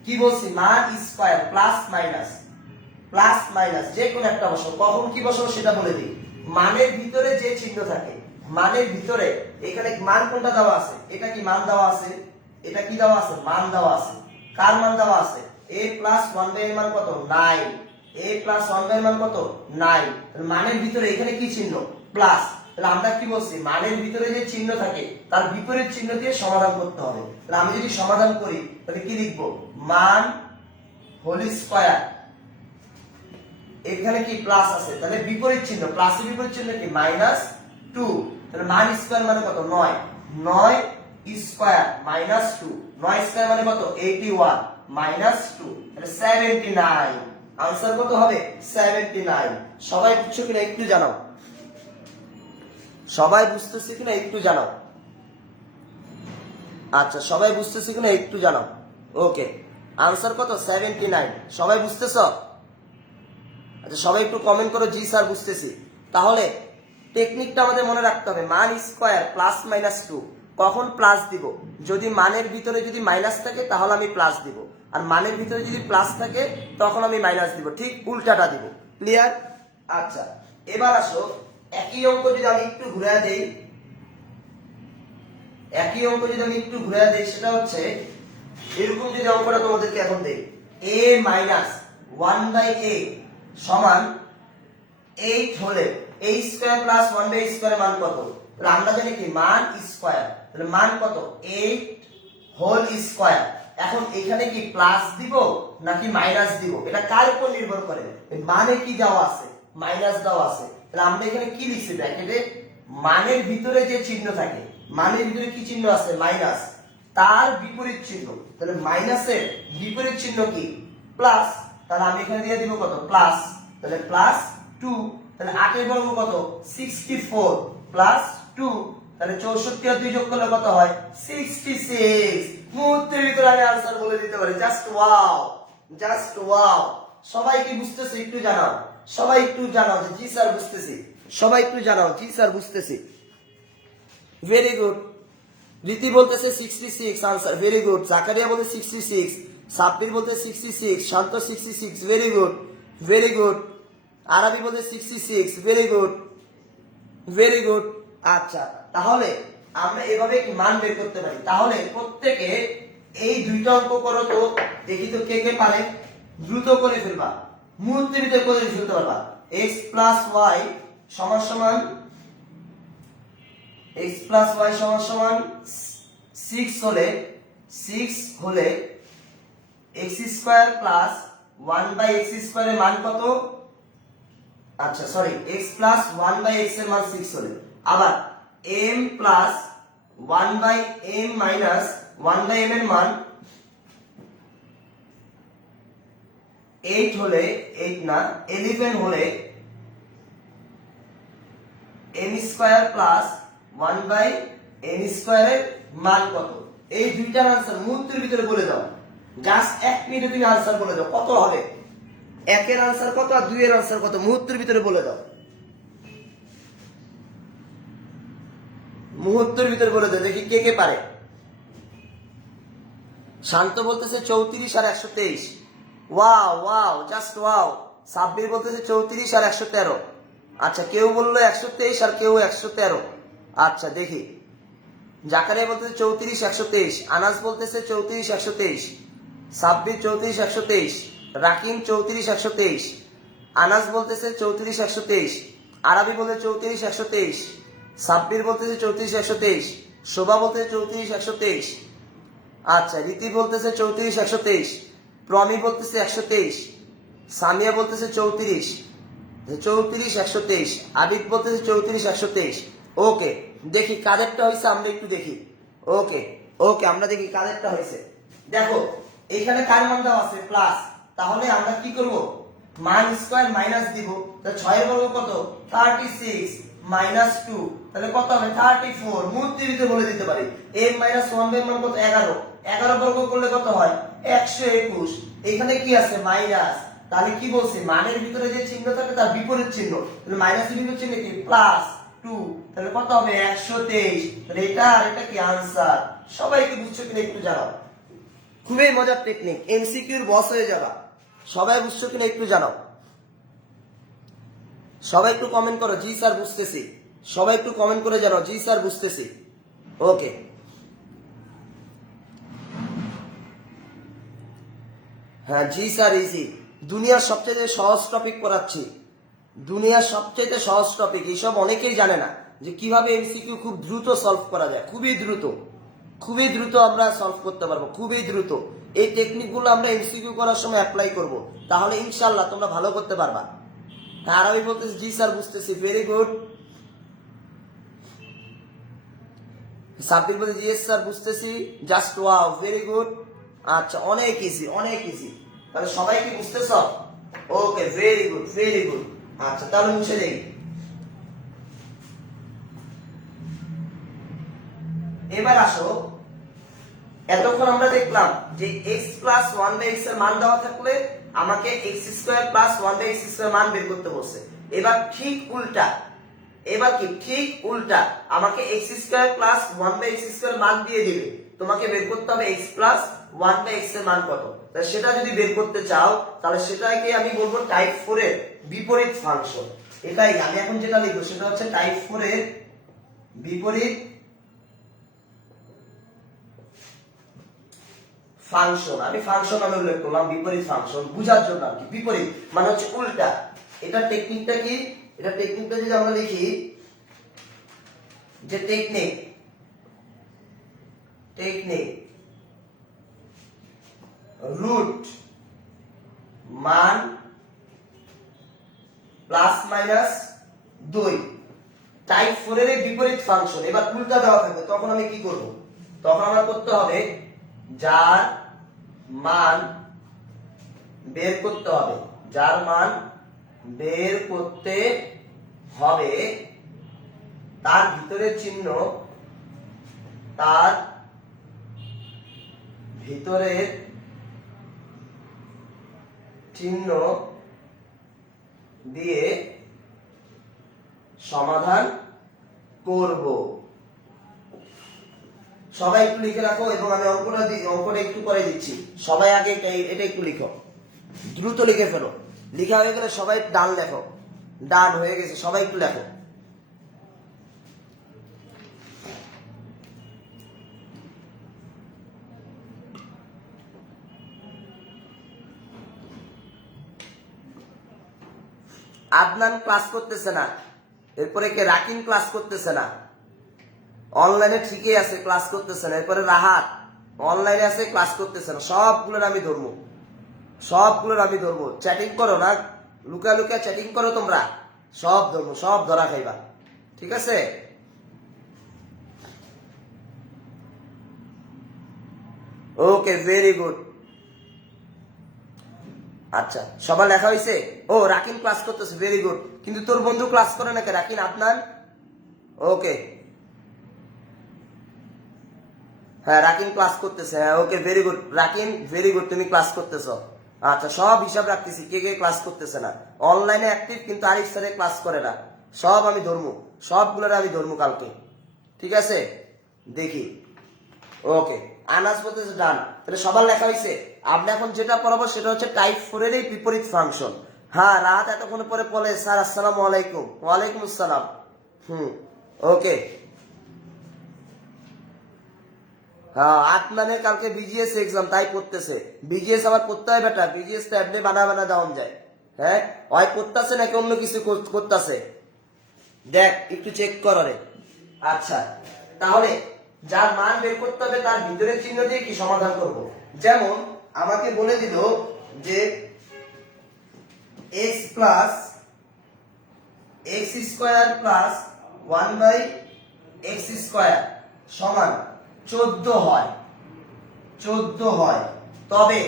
কি বলছি, মান স্কয়ার প্লাস মাইনাস যে কোনো একটা বসাবো। কখন কি বসাবো সেটা বলে দিই। মানের ভিতরে যে চিহ্ন থাকে, মানের ভিতরে এখানে মান কোনটা দেওয়া আছে? এটা কি মান দেওয়া আছে? এটা কি দেওয়া আছে? মান দেওয়া আছে। কার মান দেওয়া আছে? a প্লাস 1/a এর মান কত? 9। a প্লাস 1/a এর মান কত? 9। মানের ভিতরে এখানে কি চিহ্ন? প্লাস। তাহলে আমরা কি বলছি? মানের ভিতরে যে চিহ্ন থাকে তার বিপরীত চিহ্ন দিয়ে সমাধান করতে হবে। তাহলে আমি যদি সমাধান করি তাহলে কি লিখবো? মান হোল স্কয়ার, এখানে কি প্লাস আছে, তাহলে বিপরীত চিহ্ন, প্লাসের বিপরীত চিহ্ন কি? -2। তাহলে মান স্কয়ার মানে কত? 9 স্কয়ার মাইনাস 2, 9 স্কয়ার মানে কত? 81 মাইনাস 2, তাহলে 79। आंसर কত হবে? 79। সবাই বুঝছো কিনা একটু জানাও, সবাই বুঝতেছে কিনা একটু জানাও। আচ্ছা সবাই বুঝতেছে কিনা একটু জানাও। ওকে, आंसर কত? 79। সবাই বুঝতেছো? আচ্ছা সবাই একটু কমেন্ট করো, জি স্যার বুঝতেছি। তাহলে টেকনিকটা আমাদের মনে রাখতে হবে, মান স্কয়ার প্লাস মাইনাস 2। কখন প্লাস দিব? যদি মানের ভিতরে যদি মাইনাস থাকে তাহলে আমি প্লাস দিব, আর মানের ভিতরে যদি প্লাস থাকে তখন আমি মাইনাস দিব, ঠিক উল্টাটা দিব। ক্লিয়ার? আচ্ছা এবার আসো, একই অঙ্ক যদি আমি একটু ঘুরে দেই, সেটা হচ্ছে এরকম যদি অঙ্কটা তোমাদেরকে এখন দেই, a মাইনাস 1/a সমান 8 হলে a স্কয়ার প্লাস 1/a স্কয়ারের মান কত? তাহলে আমরা জানি কি? মান স্কয়ার, তাহলে মান কত? 8 হোল স্কয়ার। এখন এখানে কি প্লাস দিব নাকি মাইনাস দিব? এটা কার উপর নির্ভর করে? মানে কি দেওয়া আছে? মাইনাস দেওয়া আছে। তাহলে আমরা এখানে কি লিখছি ব্র্যাকেটে? মানের ভিতরে যে চিহ্ন থাকে, মানের ভিতরে কি চিহ্ন আছে? মাইনাস, তার বিপরীত চিহ্ন। তাহলে মাইনাসের বিপরীত চিহ্ন কি? প্লাস। তাহলে আমি এখানে দিয়ে দিব কত? প্লাস। তাহলে প্লাস 2। তাহলে 8 এর বর্গ কত? 64 প্লাস 2। তাহলে 64 আর 2 যোগ করলে কত হয়? 66। মুহূর্তের ভিতরে আমি आंसर বলে দিতে পারি। Just wow. সবাই কি বুঝতেছে একটু জানাও, সবাই একটু জানাও যে জি স্যার বুঝতেছি, সবাই একটু জানাও জি স্যার বুঝতেছি। Very good. রীতি বলতেছে 66 आंसर, ভেরি গুড। জাকারিয়া বলে 66, সাব্বির বলতে 66, শান্ত 66, ভেরি গুড। আরবি বলতে 66, ভেরি গুড। আচ্ছা তাহলে আমরা এভাবে মান বের করতে পারি। তাহলে প্রত্যেকে এই দুইটা অঙ্ক করো তো, দেখি তো কে কে পারে। দ্রুত করে ফেলবা, মুহূর্তের ভিতরে করে ফেলতে পারবা। x প্লাস y সমান সমান 6 হলে x স্কয়ার প্লাস 1/x স্কয়ারের মান কত? আচ্ছা সরি, x প্লাস 1/x এর মান 6 হলে, আবার m plus 1/m minus 1/m এর মান 8 হলে, 8 না 11 হলে m স্কয়ার প্লাস 1/n স্কয়ারের মান কত? এই দুইটার आंसर মুহূর্তের ভিতরে বলে দাও। জাস্ট 1 মিনিটে তুমি आंसर বলে দাও কত হবে। একের आंसर কত আর দুইয়ের आंसर কত মুহূর্তের ভিতরে বলে দাও। মুহূর্তের ভিতরে বলে দে, দেখি কে কে পারে। শান্ত বলতেছে 34 আর 123। Wow wow, just wow. Sabbir বলতেছে 34 আর 113। আচ্ছা, কেউ বললো 123 আর কেউ 113। আচ্ছা দেখি, জাকারিয়া বলতেছে 34 123, আনাস বলতেছে 34 123, সাব্বির 34 123, রাকিম 34 123, আনাস বলতেছে 34 123, আরবি বলতে 34 123, সাব্বির বলতেছে 34 123, শোভা বলতেছে 34 123। আচ্ছা, রীতি বলতেছে 34 123, প্রমি বলতেছে 123, সামিয়া বলতেছে 34 123, আবিদ বলতেছে 34 123। ওকে, দেখি কাদেরটা হয়েছে আমরা একটু দেখি। ওকে ওকে, আমরা দেখি কাদেরটা হয়েছে। দেখো এখানে কার মান দেওয়া আছে প্লাস, তাহলে আমরা কি করব, মান স্কয়ার মাইনাস দিব। তাহলে 6 এর বর্গ কত, 36 মাইনাস 2, তাহলে কত হবে 34। মূর্তির ভিতরে বলে দিতে পারি m মাইনাস 1 এর মান কত, 11। 11 বর্গ করলে কত হয় 121। এখানে কি আছে মাইনাস, তাহলে কি বলছি, মানের ভিতরে যে চিহ্ন থাকে তার বিপরীত চিহ্ন, তাহলে মাইনাসের বিপরীত চিহ্ন কি প্লাস 2, তাহলে কত হবে 123। তাহলে এটা আর এটা কি আনসার। সবাইকে বুঝছো কিনা একটু জানাও, খুবই মজার টেকনিক, এমসিকিউর বস হয়ে যাবা। সবাই বুঝছো কিনা একটু জানাও, সবাই একটু কমেন্ট করো জি স্যার বুঝতেছি, সবাই একটু কমেন্ট করে জানাও জি স্যার বুঝতেছি। ওকে, হ্যাঁ জি স্যার ইজি। দুনিয়ার সবচেয়ে সহজ টপিক পড়াচ্ছি, দুনিয়ার সবচেয়ে সহজ টপিক। এইসব অনেকেই জানে না যে কিভাবে এমসিকিউ খুব দ্রুত সলভ করা যায়, খুবই দ্রুত, খুবই দ্রুত আমরা সলভ করতে পারবো, খুবই দ্রুত। এই টেকনিকগুলো আমরা এমসিকিউ করার সময় অ্যাপ্লাই করব, তাহলে ইনশাআল্লাহ তোমরা ভালো করতে পারবা। আর আমি বলতেছি জি স্যার বুঝতেছি, ভেরি গুড। সাব্বির বলতে জি স্যার বুঝতেছি, জাস্ট ওয়াও, ভেরি গুড। আচ্ছা, অনেক ইজি, অনেক ইজি। তাহলে সবাই কি বুঝতেছ? ওকে, ভেরি গুড, ভেরি গুড। আচ্ছা, তাহলে মুছে দেই। এবার আসো, এতক্ষণ আমরা দেখলাম যে x প্লাস 1/x এর মান দেওয়া থাকলে আমাকে x square plus 1/x square মান বের করতে বলছে। এবার ঠিক উল্টা, এবার কি ঠিক উল্টা, আমাকে x square plus 1/x square মান দিয়ে দিবে, তোমাকে বের করতে হবে x প্লাস 1/x এর মান কত। তাহলে সেটা যদি বের করতে চাও, তাহলে সেটাকে আমি বলবো টাইপ 4 এর বিপরীত ফাংশন। এটাই আমি এখন যেটা লিখবো সেটা হচ্ছে টাইপ 4 এর বিপরীত ফাংশন। আমি ফাংশন নামে উল্লেখ করলাম, বিপরীত ফাংশন বুঝার জন্য আর কি। বিপরীত মানে হচ্ছে উল্টা। এটা টেকনিকটা কি, এটা টেকনিকটা যদি আমরা লিখি যে টেকনিক, টেকনিক রুট মান প্লাস মাইনাস 2, টাইপ 4 এর বিপরীত ফাংশন। এবার উল্টা দেওয়া থাকবে, তখন আমি কি করব, তখন আমরা করতে হবে যার মান বের করতে হবে, যার মান বের করতে হবে তার ভিতরের চিহ্ন, তার ভিতরের চিহ্ন দিয়ে সমাধান করব। সবাই একটু লিখে রাখো, এবং আমি অঙ্কটা একটু করে দিচ্ছি। সবাই আগে এটা একটু লিখো, দ্রুত লিখে ফেলো। লিখা হয়ে গেলে সবাই ডান লেখো, ডান হয়ে গেছে, সবাই একটু লেখো। আদনান ক্লাস করতেছে না, এরপরে কে, রাকিন ক্লাস করতেছে না, অনলাইনে ঠিকই আছে ক্লাস করতেছে না, এরপরে রাহাত অনলাইনে আছে ক্লাস করতেছে না। সবগুলোর আমি ধরবো, সবগুলোর আমি ধরবো। চ্যাটিং করো না, লুকা লুকা চ্যাটিং করো তোমরা, সব ধরবো, সব ধরা খাইবা, ঠিক আছে? ওকে, ভেরি গুড। আচ্ছা, সবার লেখা হয়েছে? ও, রাকিন ক্লাস করতেছে, ভেরি গুড। কিন্তু তোর বন্ধু ক্লাস করে নাকি রাকিন, আদনান? ওকে, হ্যাঁ রাকিন ক্লাস করতেছে, হ্যাঁ okay, very good Rakin, very good, তুমি ক্লাস করতেছো। আচ্ছা, সব হিসাব রাখতেছি কে কে ক্লাস করতেছে না। অনলাইনে অ্যাক্টিভ কিন্তু আরিফ স্যারে ক্লাস করে না। সব আমি ধরবো, সবগুলোর আমি ধরবো কালকে, ঠিক আছে, দেখি। ওকে, আনাস বলতেছে ডান। তাহলে সবার লেখা হয়েছে। আপনি এখন যেটা পড়াবো সেটা হচ্ছে টাইপ 4 এর এই বিপরীত ফাংশন। হ্যাঁ, রাত এতক্ষণ পরে বলে স্যার আসসালামু আলাইকুম। ওয়ালাইকুম আসসালাম। ওকে। হ্যাঁ, আদনানের কালকে বিজিএস এক্সাম, তাই পড়তেছে। বিজিএস আবার পড়তে হয় বেটা, বিজিএস তো এমনি বানা দেওয়া যায়। হ্যাঁ, হয় পড়তেছে নাকি অন্য কিছু করতেছে, দেখ একটু চেক করে। আচ্ছা, তাহলে যার মান বের করতে হবে তার ভিতরের চিহ্ন দিয়ে কি সমাধান করব। যেমন আমাকে বলে দিল যে x plus x square plus 1/x square সমান 14 হয়, 14 হয়। তবে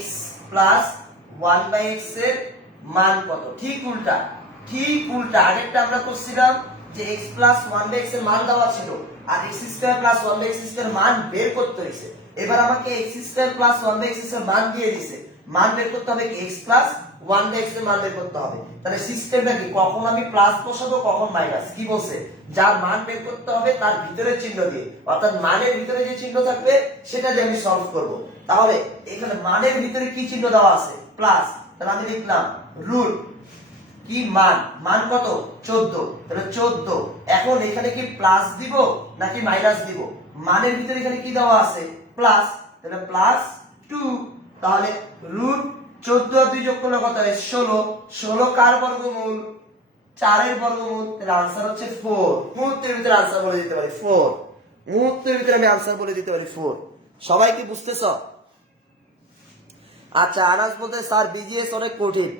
x প্লাস 1/x এর মান কত? ঠিক উল্টা, ঠিক উল্টা। আগেরটা আমরা করছিলাম যে x প্লাস 1/x এর মান দেওয়া ছিল আর x স্কয়ার প্লাস 1/x এর মান বের করতে হয়েছে। এবার আমাকে x স্কয়ার প্লাস 1/x এর মান দিয়ে দিয়েছে, মান বের করতে হবে কি x প্লাস 1/x এর মান বের করতে হবে। তাহলে সিস্টেমটা কি, কখন আমি প্লাস বসাবো কখন মাইনাস। কি বলছে, যার মান বের করতে হবে তার ভিতরের চিহ্ন দিয়ে, অর্থাৎ মানের ভিতরে যে চিহ্ন থাকবে সেটা দিয়ে আমি সলভ করব। তাহলে এখানে মানের ভিতরে কি চিহ্ন দেওয়া আছে, প্লাস। তাহলে আমি লিখলাম রুট কি মান, মান কত 14। তাহলে 14। এখন এখানে কি প্লাস দিব নাকি মাইনাস দিব, মানের ভিতরে এখানে কি দেওয়া আছে প্লাস, তাহলে প্লাস 2। তাহলে রুট 14 আর 2 যোগ করলে কত হয় 16। 16 কার বর্গমূল, 4 এর বর্গমূল। তাহলে आंसर হচ্ছে 4। মুহূর্তের ভিতরে आंसर বলে দিতে পারি 4। মুহূর্তের ভিতরে আমি आंसर বলে দিতে পারি 4। সবাই কি বুঝতেছ? আচ্ছা, আনাস বলতে স্যার বিজিএস অনেক কঠিন।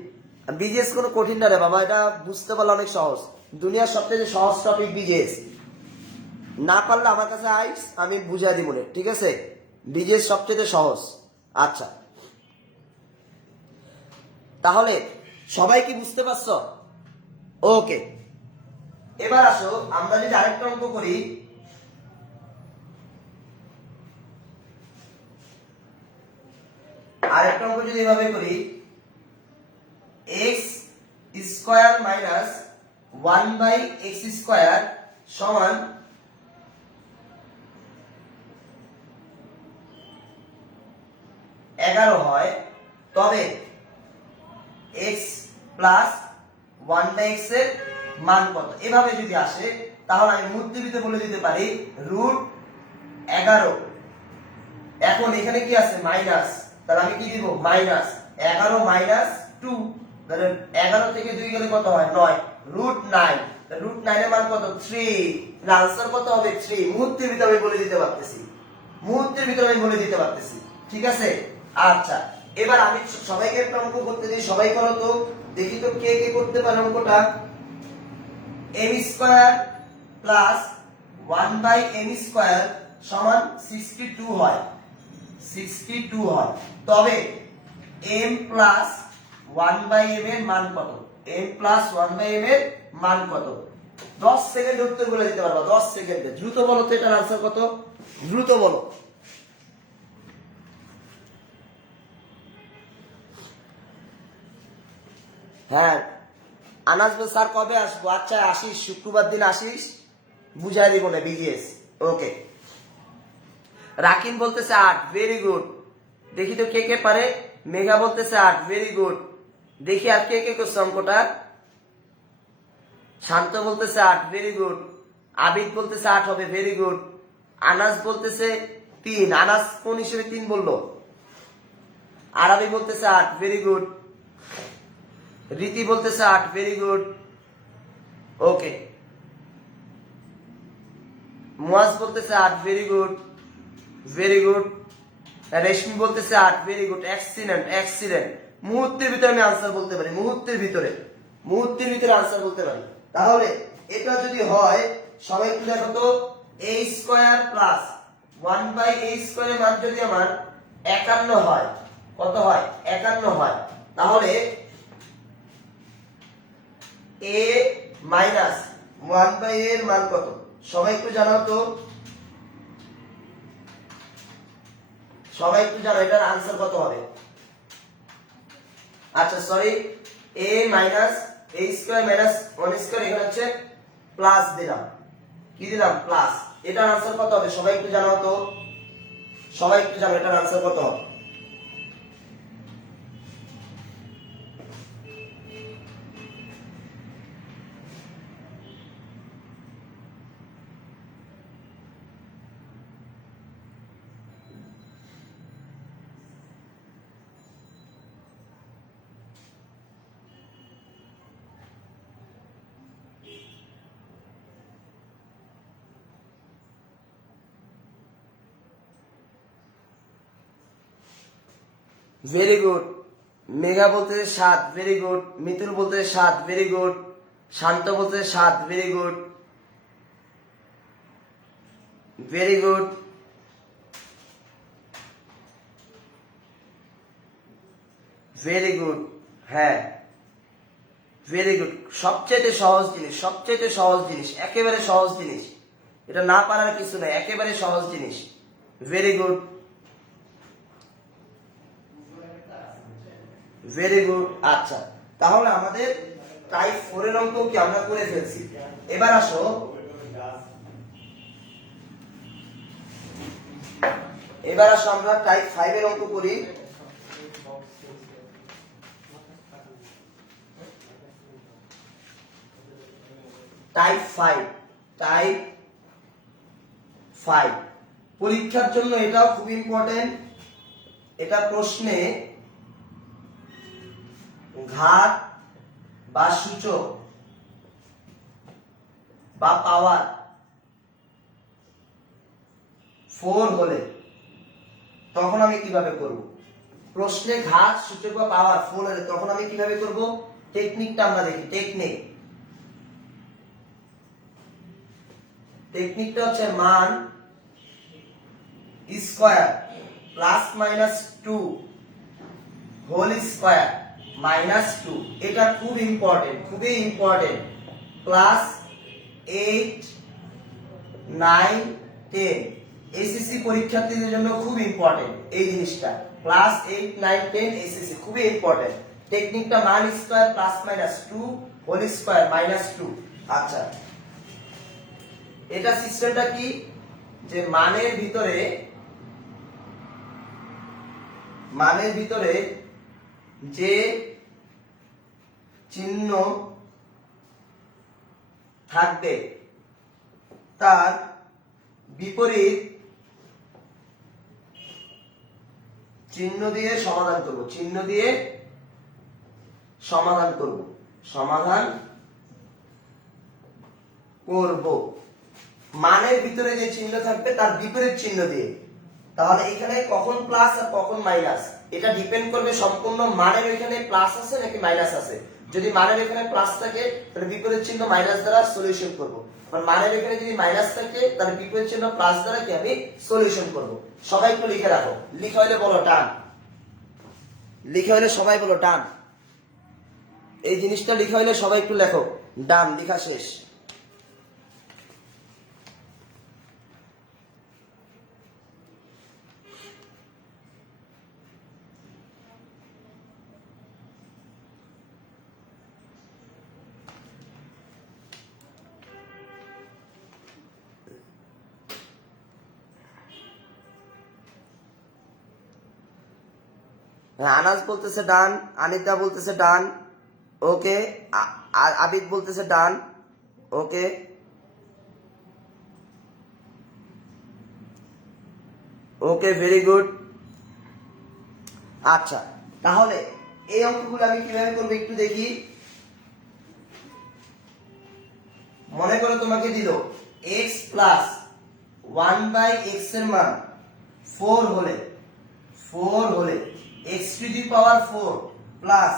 বিজিএস কোনো কঠিন না রে বাবা, এটা বুঝতে পারলে অনেক সহজ। দুনিয়ার সবচেয়ে সহজ টপিক বিজিএস। না পারলে আমার কাছে আইস, আমি বুঝাই দিব, ঠিক আছে? বিজিএস সবচেয়ে সহজ। আচ্ছা, তাহলে সবাই কি বুঝতে পারছ? ওকে, এবার আসো আমরা যদি আরেকটা অঙ্ক করি। আরেকটা অঙ্ক যদি এভাবে করি, x square minus 1/x square সমান 11 হয়। তবে x প্লাস 1/x এর মান কত। এভাবে যদি আসে তাহলে আমি মধ্যবিতে বলে দিতে পারি রুট 11। এখন এখানে কি আছে মাইনাস, তাহলে আমি কি দিব মাইনাস 11 মাইনাস 2। তাহলে 11 থেকে 2 গেলে কত হয় 9, রুট 9। রুট 9 এর মান কত 3। আনসার কত হবে 3। মুহূর্তের ভিতরে আমি বলে দিতে পারতেছি, মুহূর্তের ভিতরে আমি বলে দিতে পারতেছি, ঠিক আছে? আচ্ছা, এবার আমি সবাইকে একটা অঙ্ক করতে দিই। সবাই করো তো, দেখি তো কে কে করতে পারে অঙ্কটা। m square plus 1/m square সমান 62 হয়, 62 হয়। তবে m প্লাস 1/m এর মান কত, m প্লাস 1/m এর মান কত? 10 সেকেন্ডে উত্তর বলে দিতে পারবা, 10 সেকেন্ডে। দ্রুত বলো তো এটার आंसर কত, দ্রুত বলো। হ্যাঁ, আনাস বল স্যার কবে আসবো। আচ্ছা আসিস, শুক্রবার দিন আসিস, বুঝাই দিব না বিজিএস। ওকে, রাকিন বলতেছে 8, ভেরি গুড। দেখি তো কে কে পারে। মেঘা বলতেছে 8, ভেরি গুড। দেখি আর কে কে করছে অঙ্কটা। শান্ত বলতেছে 8, ভেরি গুড। আবিদ বলতেছে 8 হবে, ভেরি গুড। আনাস বলতেছে 3। আনাস কোন হিসেবে 3 বললো? আরবি বলতেছে 8, ভেরি গুড। রীতি বলতেছে 8, ভেরি গুড। ওকে, মুয়াজ বলতেছে 8, ভেরি গুড, ভেরি গুড। রেশমি বলতেছে 8, ভেরি গুড, এক্সিলেন্ট, এক্সিলেন্ট। মুহূর্তের ভিতরে আমি आंसर বলতে পারি, মুহূর্তের ভিতরে, মুহূর্তের ভিতরে आंसर বলতে পারি। তাহলে এটা যদি হয়, সবাই একটু দেখো তো, a স্কয়ার প্লাস 1/a স্কয়ারের মান যদি আমার 51 হয়, কত হয় 51 হয়, তাহলে a মাইনাস 1/a এর মান কত? সবাই একটু জানাও তো, সবাই একটু জানো এটার आंसर কত হবে। আচ্ছা sorry, a minus a square minus 1 square, এখানে হচ্ছে প্লাস দিলাম, কি দিলাম প্লাস, এটার আনসার কত হবে সবাই একটু জানাও তো, সবাই একটু জানো এটার আনসার কত হবে? Very good. মেঘা বলতে 7, ভেরি গুড। মিতুল বলতে 7, ভেরি গুড। শান্ত বলতে 7, very good, very good. Very good, হ্যাঁ ভেরি গুড। সবচেয়ে সহজ জিনিস, সবচেয়ে সহজ জিনিস, একেবারে সহজ জিনিস, এটা না পারার কিছু নাই, একেবারে সহজ জিনিস। Very good, very good. আচ্ছা, তাহলে আমাদের টাইপ 4 এর অঙ্ক কি আমরা করে ফেলছি। এবার আসো আমরা টাইপ 5 এর অঙ্ক করি। টাইপ 5 পরীক্ষার জন্য এটাও খুব ইম্পর্টেন্ট। এটা প্রশ্নে ঘাত বা সূচক বা পাওয়ার 4 হলে তখন আমি কিভাবে করব। প্রশ্নে ঘাত সূচক বা পাওয়ার 4 হলে তখন আমি কিভাবে করব, টেকনিকটা আমরা দেখি। টেকনিকটা হচ্ছে মান square plus minus 2 whole square minus 2, এটা খুব ইম্পর্টেন্ট, খুবই ইম্পর্টেন্ট। প্লাস 8, 9, 10 এসএসসি পরীক্ষার্থীদের জন্য খুব ইম্পর্টেন্ট এই জিনিসটা। প্লাস 8, 9, 10 এসএসসি খুবই ইম্পর্টেন্ট। টেকনিকটা মান square plus minus 2 whole square minus 2। আচ্ছা, এটা সিস্টেমটা কি, যে মানের ভিতরে যে চিহ্ন থাকবে তার বিপরীত চিহ্ন দিয়ে সমাধান করব, সমাধান করব। মানের ভিতরে যে চিহ্ন থাকবে তার বিপরীত চিহ্ন দিয়ে। তাহলে এখানে কখন প্লাস আর কখন মাইনাস এটা ডিপেন্ড করবে সম্পূর্ণ মানের এখানে প্লাস আছে নাকি মাইনাস আছে। যদি মানের এখানে প্লাস থাকে তাহলে বিপরীত চিহ্ন মাইনাস দ্বারা সলিউশন করব। আর মানের এখানে যদি মাইনাস থাকে তাহলে বিপরীত চিহ্ন প্লাস দ্বারা কি আমি সলিউশন করব। সবাই একটু লিখে রাখো, লিখা হলে বলো টান, লিখা হলে সবাই বলো টান। এই জিনিসটা লিখা হলে সবাই একটু লেখো ডান, লিখা শেষ। আনাস বলতেছে ডান, আনিতা বলতেছে ডান, ওকে। আবিদ বলতেছে ডান, ওকে। ওকে, ভেরি গুড। আচ্ছা, তাহলে এই অঙ্কগুলো আমি কিভাবে করবো একটু দেখি। মনে করো তোমাকে দিল x প্লাস 1/x এর মান 4 হলে x to the power 4 plus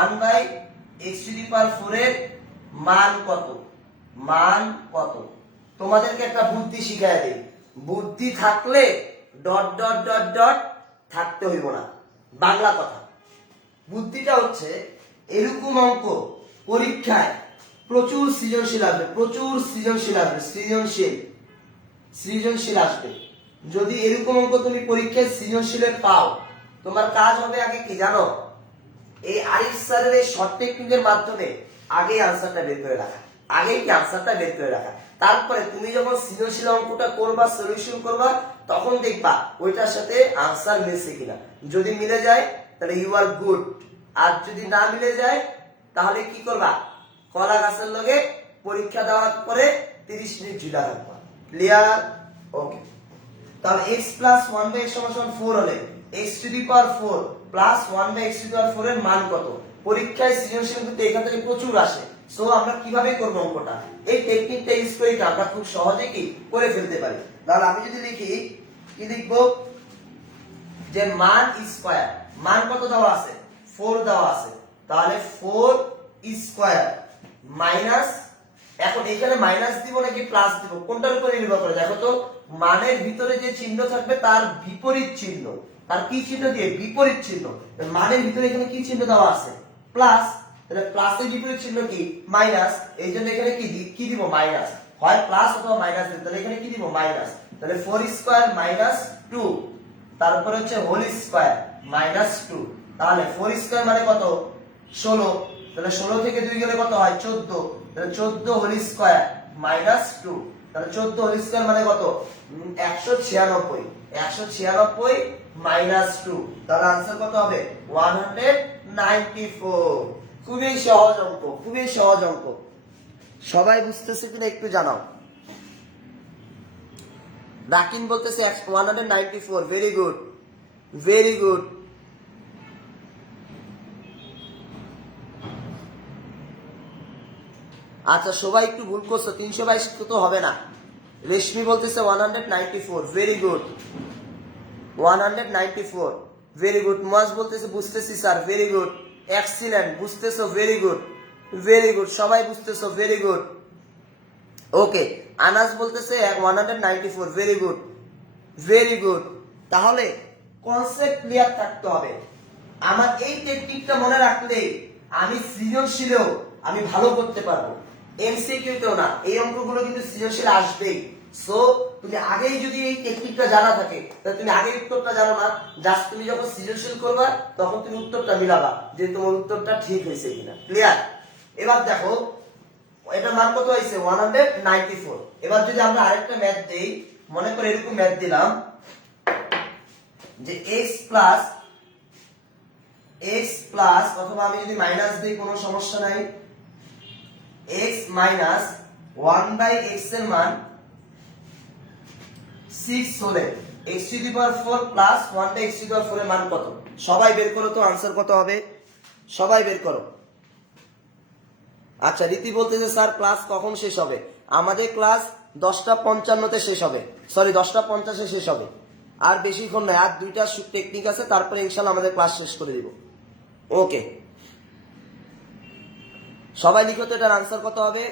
1/x to the power 4 এর মান কত। তোমাদেরকে একটা বুদ্ধি শিখায় দেই, বুদ্ধি থাকলে ডট ডট ডট ডট থাকতে হইব না, বাংলা কথা। বুদ্ধিটা হচ্ছে এরকম অঙ্ক পরীক্ষায় প্রচুর সৃজনশীল আসবে। যদি এরকম অঙ্ক তুমি পরীক্ষায় সৃজনশীলের পাও, তোমার কাজ হবে আগে কি জানো, এই আরিফ স্যারের এই শর্ট টেকনিকের মাধ্যমে আগে আনসারটা বের করে রাখা। আগেই কি আনসারটা বের করে রাখা। তারপরে তুমি যখন সৃজনশীল অঙ্কটা করবা, সলিউশন করবা, তখন দেখবা ওইটার সাথে আনসার মিলছে কিনা। যদি মিলে যায় তাহলে ইউ আর গুড, আর যদি না মিলে যায় তাহলে কি করবা, কলা গাছের লগে পরীক্ষা দেওয়ার পরে 30 মিনিট ঝুলা রাখবা। ক্লিয়ার? ওকে। তাহলে x প্লাস 1/x সমান 4 হলে x to the power 4 plus 1/x to the power 4 এর মান কত? পরীক্ষায় সৃজনশীল কিন্তু এখান থেকে প্রচুর আসে। সো আমরা কিভাবে করব অঙ্কটা? এই টেকনিকটা ইউজ করে আমরা খুব সহজে কি করে ফেলতে পারি। তাহলে আমি যদি লিখি, কি লিখব, যে মান স্কয়ার, মান কত দেওয়া আছে? 4 দেওয়া আছে। তাহলে 4 স্কয়ার মাইনাস, এখন এখানে মাইনাস দিব নাকি প্লাস দিব, কোনটার উপর নির্ভর করে? দেখো তো, মানের ভিতরে যে চিহ্ন থাকবে তার বিপরীত চিহ্ন, তার কি চিহ্ন দিয়ে? বিপরীত চিহ্ন। মানের ভিতরে এখানে কি চিহ্ন দেওয়া আছে? প্লাস। তাহলে প্লাসের বিপরীত চিহ্ন কি? মাইনাস। এই জন্য এখানে কি দিব? মাইনাস। হয় প্লাস অথবা মাইনাস দিব। তাহলে এখানে কি দিব? মাইনাস। তাহলে 4 স্কয়ার মাইনাস 2, তারপরে হচ্ছে হোল স্কয়ার মাইনাস 2। তাহলে 4 স্কয়ার মানে কত? 16। তাহলে 16 থেকে 2 গেলে কত হয়? 14। তাহলে 14 হোল স্কয়ার মাইনাস 2। তাহলে 14 হোল স্কয়ার মানে কত? 196। 196 মাইনাস 2। তাহলে आंसर কত হবে? 194। খুবই সহজ অঙ্ক, খুবই সহজ অঙ্ক। সবাই বুঝতেছে কিনা একটু জানাও। রাকিন বলতেছে 194। Very good, very good. আচ্ছা, সবাই একটু ভুল করছো, 322 তো হবে না। রেশমি বলতেছে 194। Very good, 194। Very good. Muaz বলতেছে বুঝতেছি স্যার। ভেরি গুড, এক্সিলেন্ট, বুঝতেছো। ভেরি গুড, ভেরি গুড, সবাই বুঝতেছো। Very good. ওকে, আনাস বলতেছে 194। Very good, very good. তাহলে কনসেপ্ট ক্লিয়ার থাকতে হবে। আমার এই টেকনিকটা মনে রাখলে আমি সৃজনশীলেও আমি ভালো করতে পারবো, এমসিকিউতেও না। এই অঙ্কগুলো কিন্তু সৃজনশীল আসবেই। সো তুমি আগেই যদি এই টেকনিকটা জানা থাকে তাহলে তুমি আগেই উত্তরটা জানো না, জাস্ট তুমি যখন সৃজনশীল করবা তখন তুমি উত্তরটা মিলাবা যে তোমার উত্তরটা ঠিক হয়েছে কিনা। ক্লিয়ার? এবার দেখো, এটার মান কত হয়েছে? 194। এবার যদি আমরা আরেকটা ম্যাথ দেই, মনে করে এরকম ম্যাথ দিলাম যে x প্লাস অথবা আমি যদি মাইনাস দিই কোনো সমস্যা নাই, x মাইনাস 1/x এর মান 6 হলে x to the power 4 plus 1/x to the power 4 এর মান কত? সবাই বের করো তো, आंसर কত হবে? সবাই বের করো। আচ্ছা, রীতি বলতেছে স্যার ক্লাস কখন শেষ হবে? আমাদের ক্লাস 10:55 শেষ হবে, সরি 10:50 শেষ হবে। আর বেশিক্ষণ নয়, আর 2টা টেকনিক আছে, তারপরে ইনশাআল্লাহ আমাদের ক্লাস শেষ করে দিব। ওকে, সবাই লিখো তো এটার आंसर কত হবে?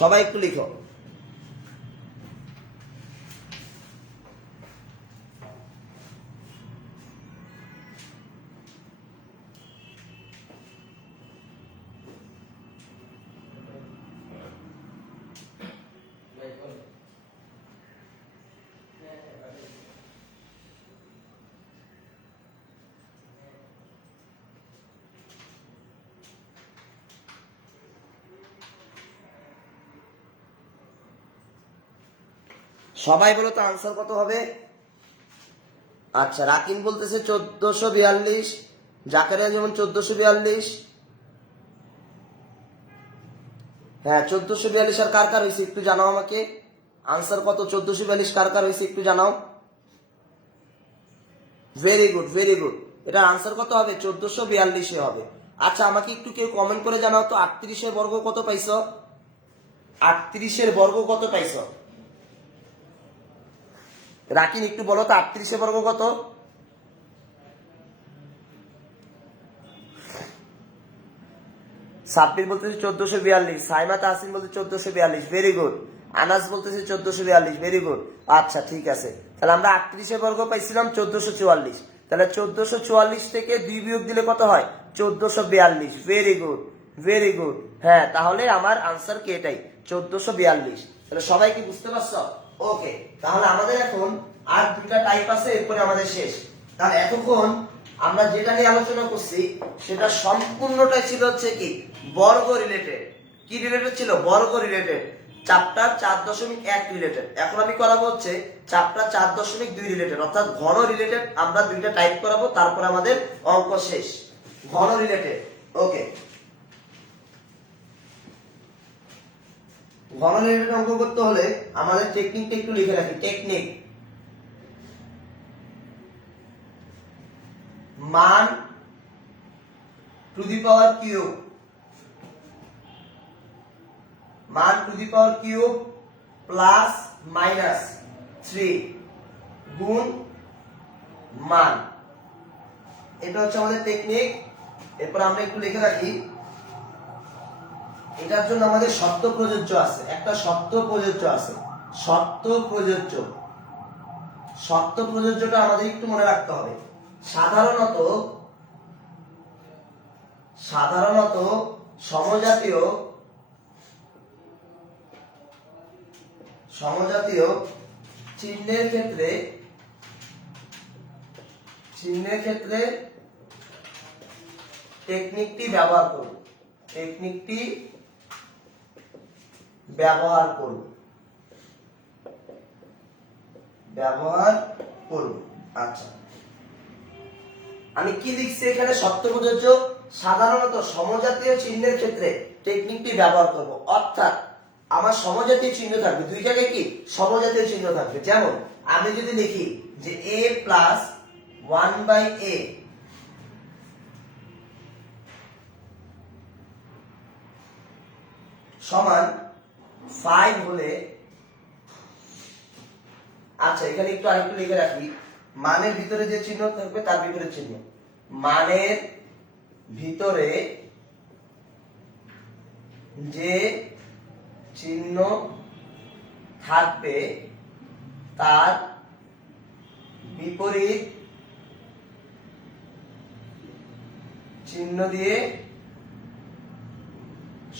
সবাই একটু লিখো। সবাই বলো তো आंसर কত হবে? আচ্ছা, রাকিন বলতেছে 1442, জাকারিয়া যেমন 1442। হ্যাঁ 1442। আর কার কার হয়েছে একটু জানাও আমাকে। आंसर কত? 1442 কার কার হয়েছে একটু জানাও। Very good, very good. এটা आंसर কত হবে? 1442 হবে। আচ্ছা, আমাকে একটু কেউ কমেন্ট করে জানাও তো 38 এর বর্গ কত পাইছো? 38 এর বর্গ কত পাইছো? রাকিন একটু বলো তো 38 এর বর্গ কত? সাব্বির বলতেছে 1442, সাইমা তাহসিন বলতে 1442। Very good. আনাস বলতেছে 1442। Very good. আচ্ছা ঠিক আছে, তাহলে আমরা 38 এর বর্গ পাইছিলাম 1444। তাহলে 1444 থেকে 2 বিয়োগ দিলে কত হয়? 1442। Very good, very good. হ্যাঁ, তাহলে আমার आंसर কি এটাই, 1442। তাহলে সবাই কি বুঝতে পারছো? ওকে, তাহলে আমাদের এখন আর 2টা টাইপ আছে, এরপরে আমাদের শেষ। তাহলে এতক্ষণ আমরা যেটা নিয়ে আলোচনা করছি সেটা সম্পূর্ণটাই ছিল হচ্ছে কি বর্গ রিলেটেড। কি রিলেটেড ছিল? বর্গ রিলেটেড। Chapter 4.1 related. এখন আমি করাবো হচ্ছে চ্যাপ্টার 4.2 রিলেটেড, অর্থাৎ ঘন রিলেটেড। আমরা দুইটা টাইপ করাবো, তারপর আমাদের অঙ্ক শেষ। ঘন রিলেটেড। ওকে, ঘন রিলেটেড অঙ্ক করতে হলে আমাদের টেকনিকটা একটু লিখে রাখি। টেকনিক: মান টু দি পাওয়ার কিউব, মান two the power cube plus minus 3 গুণ মান। এটা হচ্ছে আমাদের টেকনিক। এরপর আমরা একটু লিখে রাখি, এটার জন্য আমাদের শর্ত প্রযোজ্য আছে। একটা শর্ত প্রযোজ্য আছে, শর্ত প্রযোজ্য। শর্ত প্রযোজ্যটা আমাদের একটু মনে রাখতে হবে। সাধারণত সমজাতীয় চিহ্নের ক্ষেত্রে টেকনিকটি ব্যবহার করব। আচ্ছা, আমি কি লিখছি এখানে? শর্ত প্রযোজ্য, সাধারণত সমজাতীয় চিহ্নের ক্ষেত্রে টেকনিকটি ব্যবহার করব। অর্থাৎ আমার সমজাতীয় চিহ্ন থাকবে, দুই জায়গায় কি সমজাতীয় চিহ্ন থাকবে। যেমন আমি যদি লিখি যে a প্লাস 1/a সমান 5 হলে, আচ্ছা এখানে একটু আরেকটু লিখে রাখি, মানের ভিতরে যে চিহ্ন থাকবে তার বিপরীত চিহ্ন। মানের ভিতরে যে চিহ্ন থাকবে তার বিপরীত চিহ্ন দিয়ে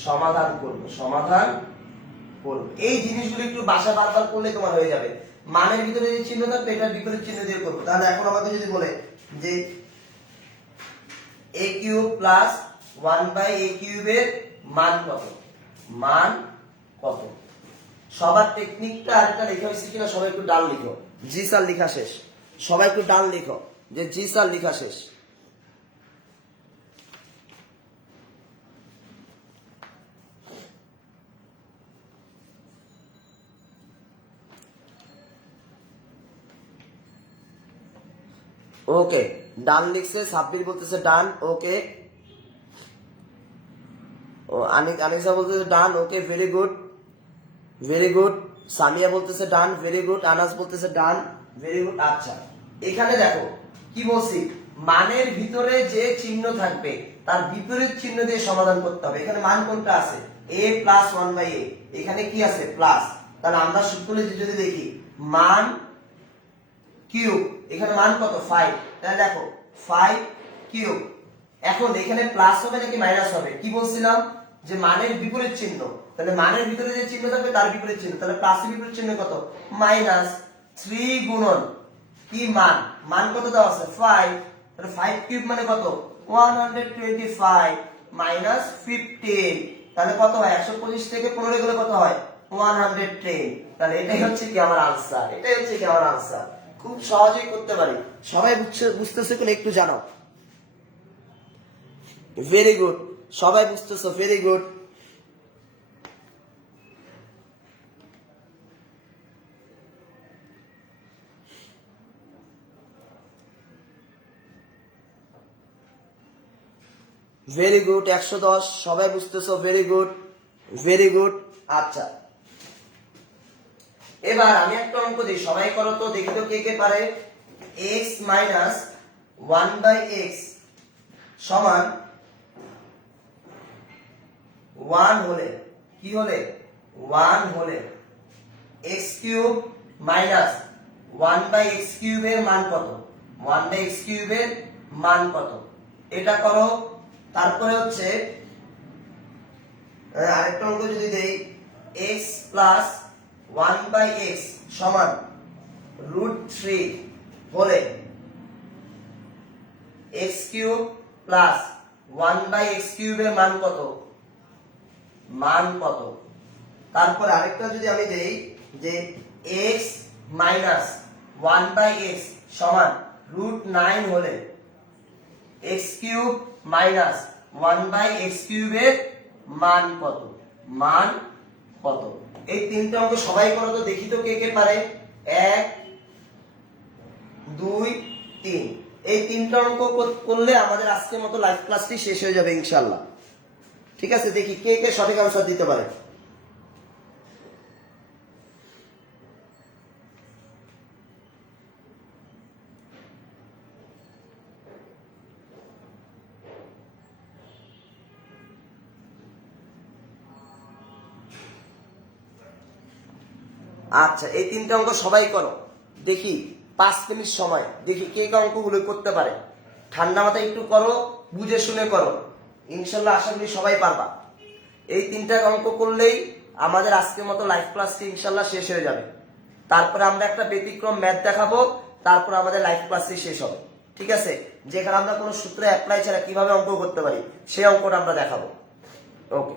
সমাধান করব। এই জিনিসগুলো একটু বাসা বারবার করলে তোমার হয়ে যাবে। মানের ভিতরে যে চিহ্ন থাকবে এটার বিপরীত চিহ্ন দিয়ে করবো। তাহলে এখন আমাকে যদি বলে যে a কিউব প্লাস 1/a কিউবের মান কত? সবার টেকনিকটা আরেকটা লেখা হয়েছে কিনা সবাই একটু ডান লিখো। জি স্যার লেখা শেষ। সবাই একটু ডান লিখো যে জি স্যার লেখা শেষ। ওকে, ডান লিখছে। সাব্বির বলতেছে ডান। ওকে, ও আনিসা বলতেছে ডান। ওকে, ভেরি গুড। সামিয়া বলতেছে ডান। Very good. আনাস বলতেছে ডান। Very good. আচ্ছা, এখানে দেখো কি বলছি, মানের ভিতরে যে চিহ্ন থাকবে তার বিপরীত চিহ্ন দিয়ে সমাধান করতে হবে। এখানে মান কোনটা আছে? a plus 1/a। এখানে কি আছে? প্লাস। তাহলে আমরা সূত্রে যদি দেখি মান কিউব, এখানে মান কত? 5। তাহলে দেখো 5 কিউব। এখন এখানে প্লাস হবে নাকি মাইনাস হবে? কি বলছিলাম যে মানের বিপরীত চিহ্ন। তাহলে মানের ভিতরে যে চিহ্ন থাকবে তার বিপরীত চিহ্ন। তাহলে প্লাসের বিপরীত চিহ্ন কত? মাইনাস 3 গুণন কি মান কত দেওয়া আছে? 5। তাহলে 5 কিউব মানে কত? 125 মাইনাস 15। তাহলে কত হয়? 125 থেকে 15 গেলে কত হয়? 110। তাহলে এটাই হচ্ছে কি আমার আনসার। খুব সহজেই করতে পারি। সবাই বুঝতেছে কিনা একটু জানাও। ভেরি গুড, সবাই বুঝতেছো। Very good. Very good, 110। সবাই বুঝতেছো। Very good. আচ্ছা, এবার আমি একটা অঙ্ক দিই, সবাই করো তো, দেখি তো কে কে পারে। x মাইনাস 1/x সমান 1 হলে, কি হলে? 1 হলে x কিউব মাইনাস 1/x কিউবের মান কত? 1/x কিউবের মান কত? এটা করো। তারপরে হচ্ছে আরেকটা অঙ্ক যদি দেই, x প্লাস 1/x সমান √3 হলে এক্স কিউব প্লাস 1/x কিউবের মান কত? মান কত? তারপর আরেকটা যদি আমি দেই যে x মাইনাস 1/x সমান √9 হলে x কিউব মাইনাস 1/x কিউবের মান কত? মান কত? এই তিনটা অঙ্ক সবাই করো তো, দেখি তো কে কে পারে। 1 2 3, এই তিনটা অঙ্ক করলে আমাদের আজকের মতো লাইভ ক্লাসটি শেষ হয়ে যাবে ইনশাআল্লাহ। ঠিক আছে, দেখি কে কে সঠিক আনসার দিতে পারে। আচ্ছা, এই তিনটা অঙ্ক সবাই করো, দেখি 5 মিনিট সময়, দেখি কে কে অঙ্কগুলো করতে পারে। ঠান্ডা মাথায় একটু করো, বুঝে শুনে করো, ইনশাল্লাহ আশা করি সবাই পারবা। এই তিনটা অঙ্ক করলেই আমাদের আজকের মতো লাইভ ক্লাসটি ইনশাল্লাহ শেষ হয়ে যাবে। তারপরে আমরা একটা ব্যতিক্রম ম্যাথ দেখাবো, তারপর আমাদের লাইভ ক্লাসটি শেষ হবে। ঠিক আছে, যেখানে আমরা কোনো সূত্র অ্যাপ্লাই ছাড়া কিভাবে অঙ্ক করতে পারি সেই অঙ্কটা আমরা দেখাবো। ওকে,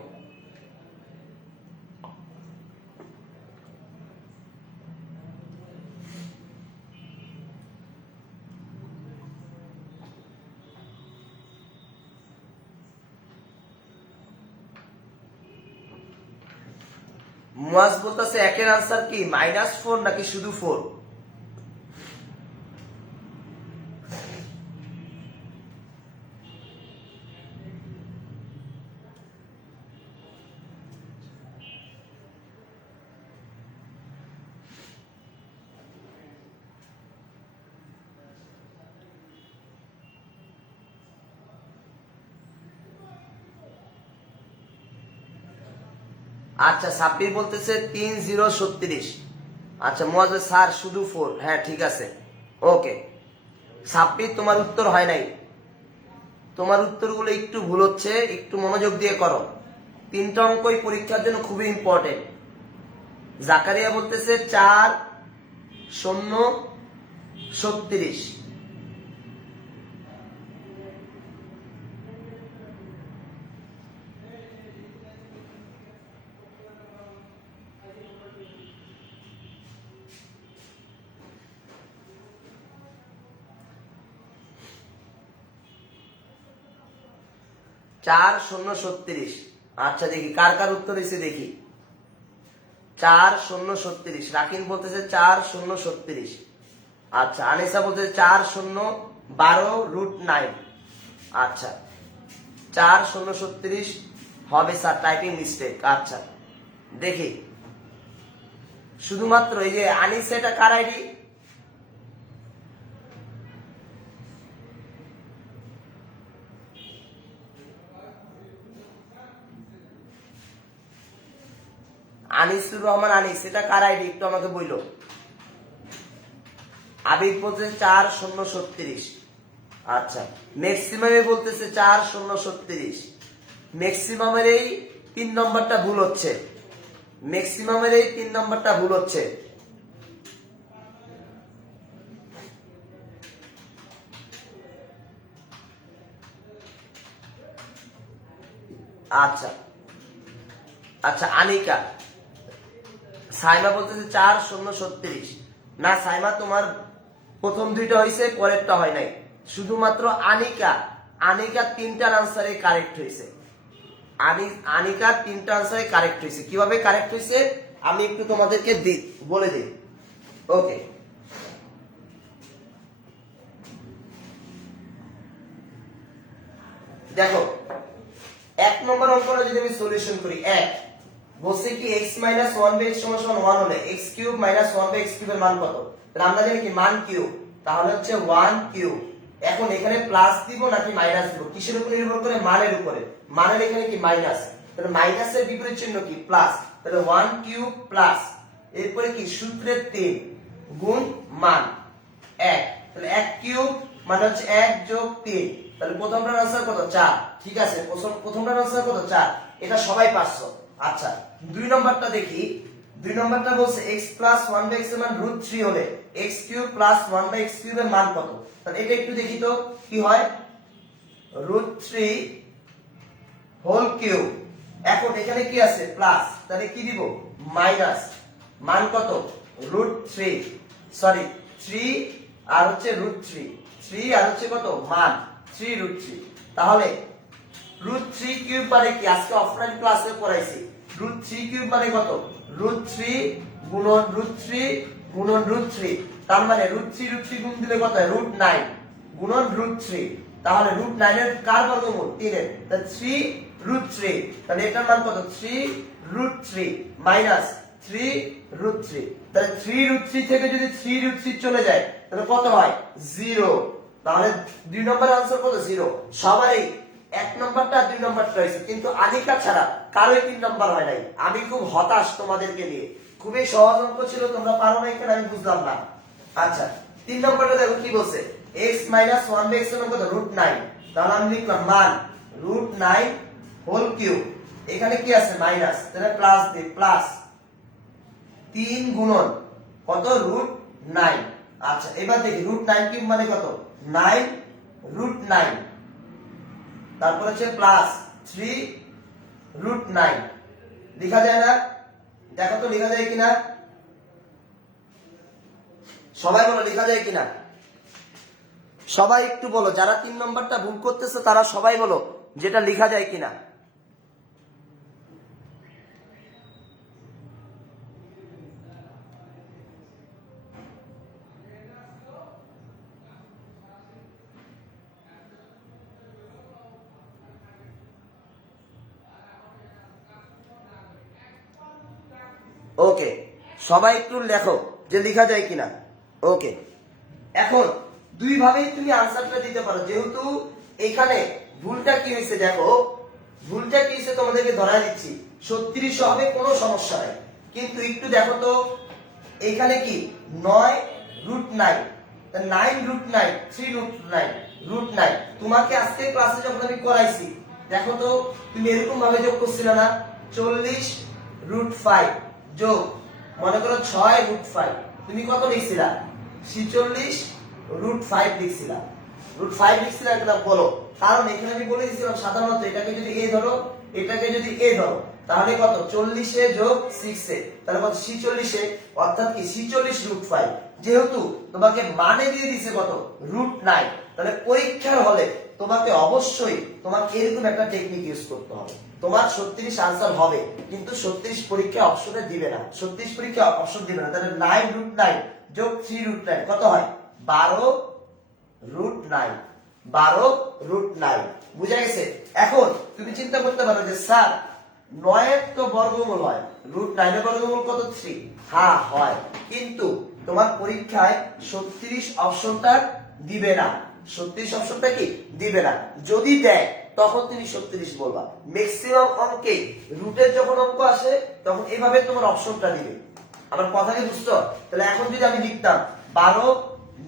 মুয়াজ বলতেছে একের আনসার কি -4 নাকি শুধু 4? আচ্ছা, সাব্বির বলতেছে 3036। আচ্ছা মুয়াজ স্যার শুধু 4। হ্যাঁ ঠিক আছে, ওকে। সাব্বির তোমার উত্তর হয় নাই, তোমার উত্তরগুলো একটু ভুল হচ্ছে, একটু মনোযোগ দিয়ে করো। তিনটা অঙ্কই পরীক্ষার জন্য খুবই ইম্পর্টেন্ট। জাকারিয়া বলতেছে 4-0-36। চার 0-36। আচ্ছা দেখি কার কার উত্তর হয়েছে, দেখি। 4-0-36, রাকিন বলতেছে 4-0-36। আচ্ছা, আনিসা বলতেছে 4-0-12 √9। আচ্ছা, 4-0-36 হবে স্যার, টাইপিং মিস্টেক। আচ্ছা দেখি, শুধুমাত্র এই যে আনিসা, এটা কার আইডি? আনিসুর রহমান আনিস, এটা কার আইডি একটু আমাকে বইলো। আবিদ বলতেছে 4-0-36। আচ্ছা, ম্যাক্সিমামে বলতেছে 4-0-36। ম্যাক্সিমামের এই 3 নম্বরটা ভুল হচ্ছে, ম্যাক্সিমামের এই 3 নম্বরটা ভুল হচ্ছে। আচ্ছা আচ্ছা, আনিকা, সাইমা বলতেছে 4-0-36। না সাইমা, তোমার প্রথম দুইটা হয়েছে, পরেরটা হয় নাই। শুধুমাত্র আনিকা, আনিকার 3টার আনসারে কারেক্ট হয়েছে। আনিকার 3টা আনসারে কারেক্ট হয়েছে। কিভাবে কারেক্ট হয়েছে আমি একটু তোমাদেরকে বলে দিই। ওকে, দেখো 1 নম্বর অঙ্কটা যদি আমি সলিউশন করি, 1 বলছে কি x - 1/x = 1 হলে x কিউব মাইনাস 1/x কিউবের মান কত? তাহলে আমরা জানি কি মান কিউব, তাহলে হচ্ছে 1 কিউব। এখন এখানে প্লাস দিব নাকি মাইনাস দিব, কিসের উপর নির্ভর করে? মানের উপরে। মানের এখানে কি মাইনাস, তাহলে মাইনাসের বিপরীত চিহ্ন কি? প্লাস। তাহলে 1 কিউব প্লাস, এরপরে কি সূত্রের 3 গুণ মান 1, তাহলে 1 কিউব মানে হচ্ছে 1 + 3, তাহলে প্রথমটার আনসার কত? 4। ঠিক আছে, প্রথমটার আনসার কত? 4। এটা সবাই পারছো। আচ্ছা, 2 নম্বরটা দেখি। 2 নম্বরটা বলছে x + 1/x এর মান √3 হলে x কিউব প্লাস 1/x কিউবের মান কত? তাহলে এটা একটু দেখি তো কি হয়। √3 হোল কিউব। এখন এখানে কি আছে প্লাস, তাহলে কি দিব মাইনাস, মান কত √3, সরি 3 আর হচ্ছে √3, 3 আর হচ্ছে কত মান 3√3। তাহলে √3 কিউব মানে কি, আজকে অফলাইন ক্লাসে পড়াইছি, √3 কিউব মানে কত √3 গুণন √3 গুণন √3, তার মানে √3 গুণ দিলে কত হয় √9 গুণন √3, তাহলে √9 এর কার বর্গমূল 3 এর, তাহলে 3√3, তাহলে এটার মান কত 3√3 মাইনাস 3√3, তাহলে 3√3 থেকে যদি 3√3 চলে যায় তাহলে কত হয় 0, তাহলে 2 নম্বর आंसर কত 0। সবারই 1 নম্বরটা 2 নম্বরটা হয়েছে, কিন্তু আনিকা ছাড়া কারোই 3 নম্বর হয় নাই। আমি খুব হতাশ তোমাদেরকে নিয়ে, খুবই সহজ অঙ্ক ছিল, তোমরা পারো না এখানে আমি বুঝলাম না। আচ্ছা 3 নম্বরটা দেখো কি বলছে, x - 1/x এর মান কত √9, তাহলে আমি লিখলাম মান √9 হোল কিউব, এখানে কি আছে মাইনাস, তাহলে প্লাস দে, প্লাস 3 গুণন কত √9। আচ্ছা এবার দেখি √9 কিউব মানে কত 9√9, তারপর হচ্ছে প্লাস 3√9, লেখা যায় না, দেখো তো লেখা যায় কিনা, সবাই বলো লেখা যায় কিনা, সবাই একটু বলো, যারা 3 নম্বরটা ভুল করতেছে তারা সবাই বলো যেটা লেখা যায় কিনা। ওকে, সবাই একটু লেখো যে লেখা যায় কিনা। ওকে, এখন দুই ভাবেই তুমি আনসারটা দিতে পারো, যেহেতু এখানে ভুলটা কি হয়েছে দেখো, ভুলটা কি হয়েছে তোমাদেরকে ধরা দিচ্ছি, 36 হবে কোনো সমস্যা নাই, কিন্তু একটু দেখো তো এখানে কি 9√9, 9√9 3√9 √9, তোমাকে আজকে ক্লাসে যখন আমি করাইছি দেখো তো তুমি এরকম ভাবে যোগ করছিলে না, 40√5 যোগ মনে করো 6√5, তুমি কত লিখছিলা 46√5 লিখছিলা, √5 লিখছিলা একটা বলো, কারণ এখানে আমি বলে দিয়েছিলাম সাধারণত এটাকে যদি a ধরো এটাকে যদি a ধরো তাহলে কত 40 এ যোগ 6 এ, তাহলে কত 46 এ, অর্থাৎ কি 46√5, যেহেতু তোমাকে মানে দিয়ে দিয়েছে কত √9, তাহলে পরীক্ষার হলে তোমাকে অবশ্যই তোমাকে এরকম একটা টেকনিক ইউজ করতে হবে, তোমার 36 আনসার হবে, কিন্তু 36 পরীক্ষা অপশনে দিবে না, 36 পরীক্ষা অপশন দিবে না, তাহলে 9√9 যোগ 3√9 কত হয় 12√9, 12√9, বুঝা গেছে। এখন তুমি চিন্তা করতে পারো যে স্যার 9 এর তো বর্গমূল হয়, √9 এর বর্গমূল কত 3, হ্যাঁ হয়, কিন্তু তোমার পরীক্ষায় 36 অপশনটা দিবে না, 36 অপশনটা কি দিবে না, যদি দেয় তখন তুমি 36 বলবা, ম্যাক্সিমাম অঙ্কে রুটের যখন অঙ্ক আসে তখন এভাবে তোমার অপশনটা দিবে। আমার কথা কি বুঝছো? তাহলে এখন যদি আমি লিখতাম 12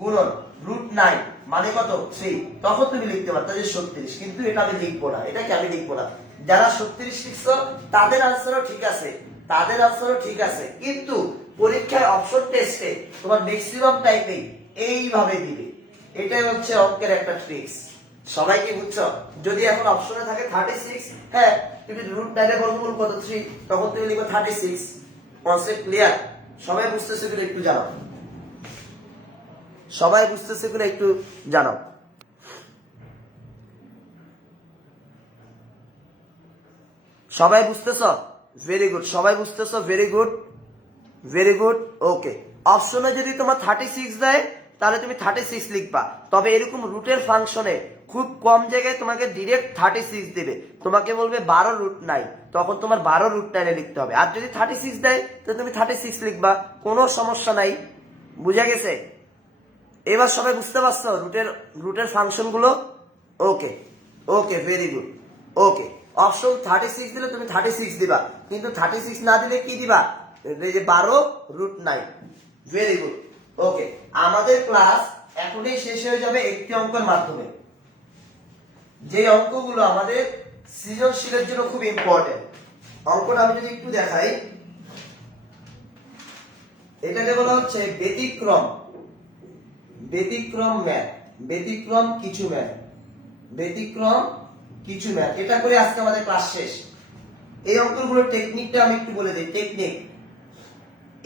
গুণন √9 মানে কত 3, তখন তুমি লিখতে পারতা যে 36, কিন্তু এটা আমি লিখবো না, এটাকে আমি লিখবো না। যারা 36 লিখছো তাদের আনসারও ঠিক আছে, তাদের আনসারও ঠিক আছে, কিন্তু পরীক্ষার অপশন টেস্টে তোমার ম্যাক্সিমাম টাইমে এইভাবে দিবে, এটাই হচ্ছে অঙ্কের একটা ট্রিক্স। সবাই কি বুঝছো? যদি এখন অপশনে থাকে 36, হ্যাঁ তুমি √9 এর বর্গমূল কত 3, তখন তুমি লিখবে 36। Concept clear? সবাই বুঝতেছে কিনা একটু জানাও, সবাই বুঝতেছে কিনা একটু জানাও। সবাই বুঝতেছ? ভেরি গুড, সবাই বুঝতেছ, ভেরি গুড, ভেরি গুড। ওকে, অপশনে যদি তোমার 36 দেয় তাহলে তুমি 36 লিখবা, তবে এরকম রুটের ফাংশনে খুব কম জায়গায় তোমাকে ডিরেক্ট 36 দেবে, তোমাকে বলবে 12√9, তখন তোমার 12√9 লিখতে হবে, আর যদি 36 দেয় তো তুমি 36 লিখবা, কোনো সমস্যা নাই, বুঝা গেছে? এবার সবাই বুঝতে পারছো রুটের ফাংশন গুলো? ওকে ওকে, ভেরি গুড। ওকে, অপশন 36 দিলে তুমি 36 দিবা, কিন্তু 36 না দিলে কি দিবা, এই যে 12√9। Very good. ওকে, আমাদের ক্লাস এখনই শেষ হয়ে যাবে একটি অঙ্কের মাধ্যমে, যে অঙ্কগুলো আমাদের সৃজনশীলের জন্য খুব ইম্পর্টেন্ট। অঙ্কটা আমি যদি একটু দেখাই, এটাকে বলা হচ্ছে ব্যতিক্রম, ব্যতিক্রম ম্যাথ, ব্যতিক্রম কিছু ম্যাথ। ব্যতিক্রম কিছু ম্যাথ। এটা করে আজকে আমাদের ক্লাস শেষ। এই অঙ্কগুলোর টেকনিকটা আমি একটু বলে দিই। টেকনিক,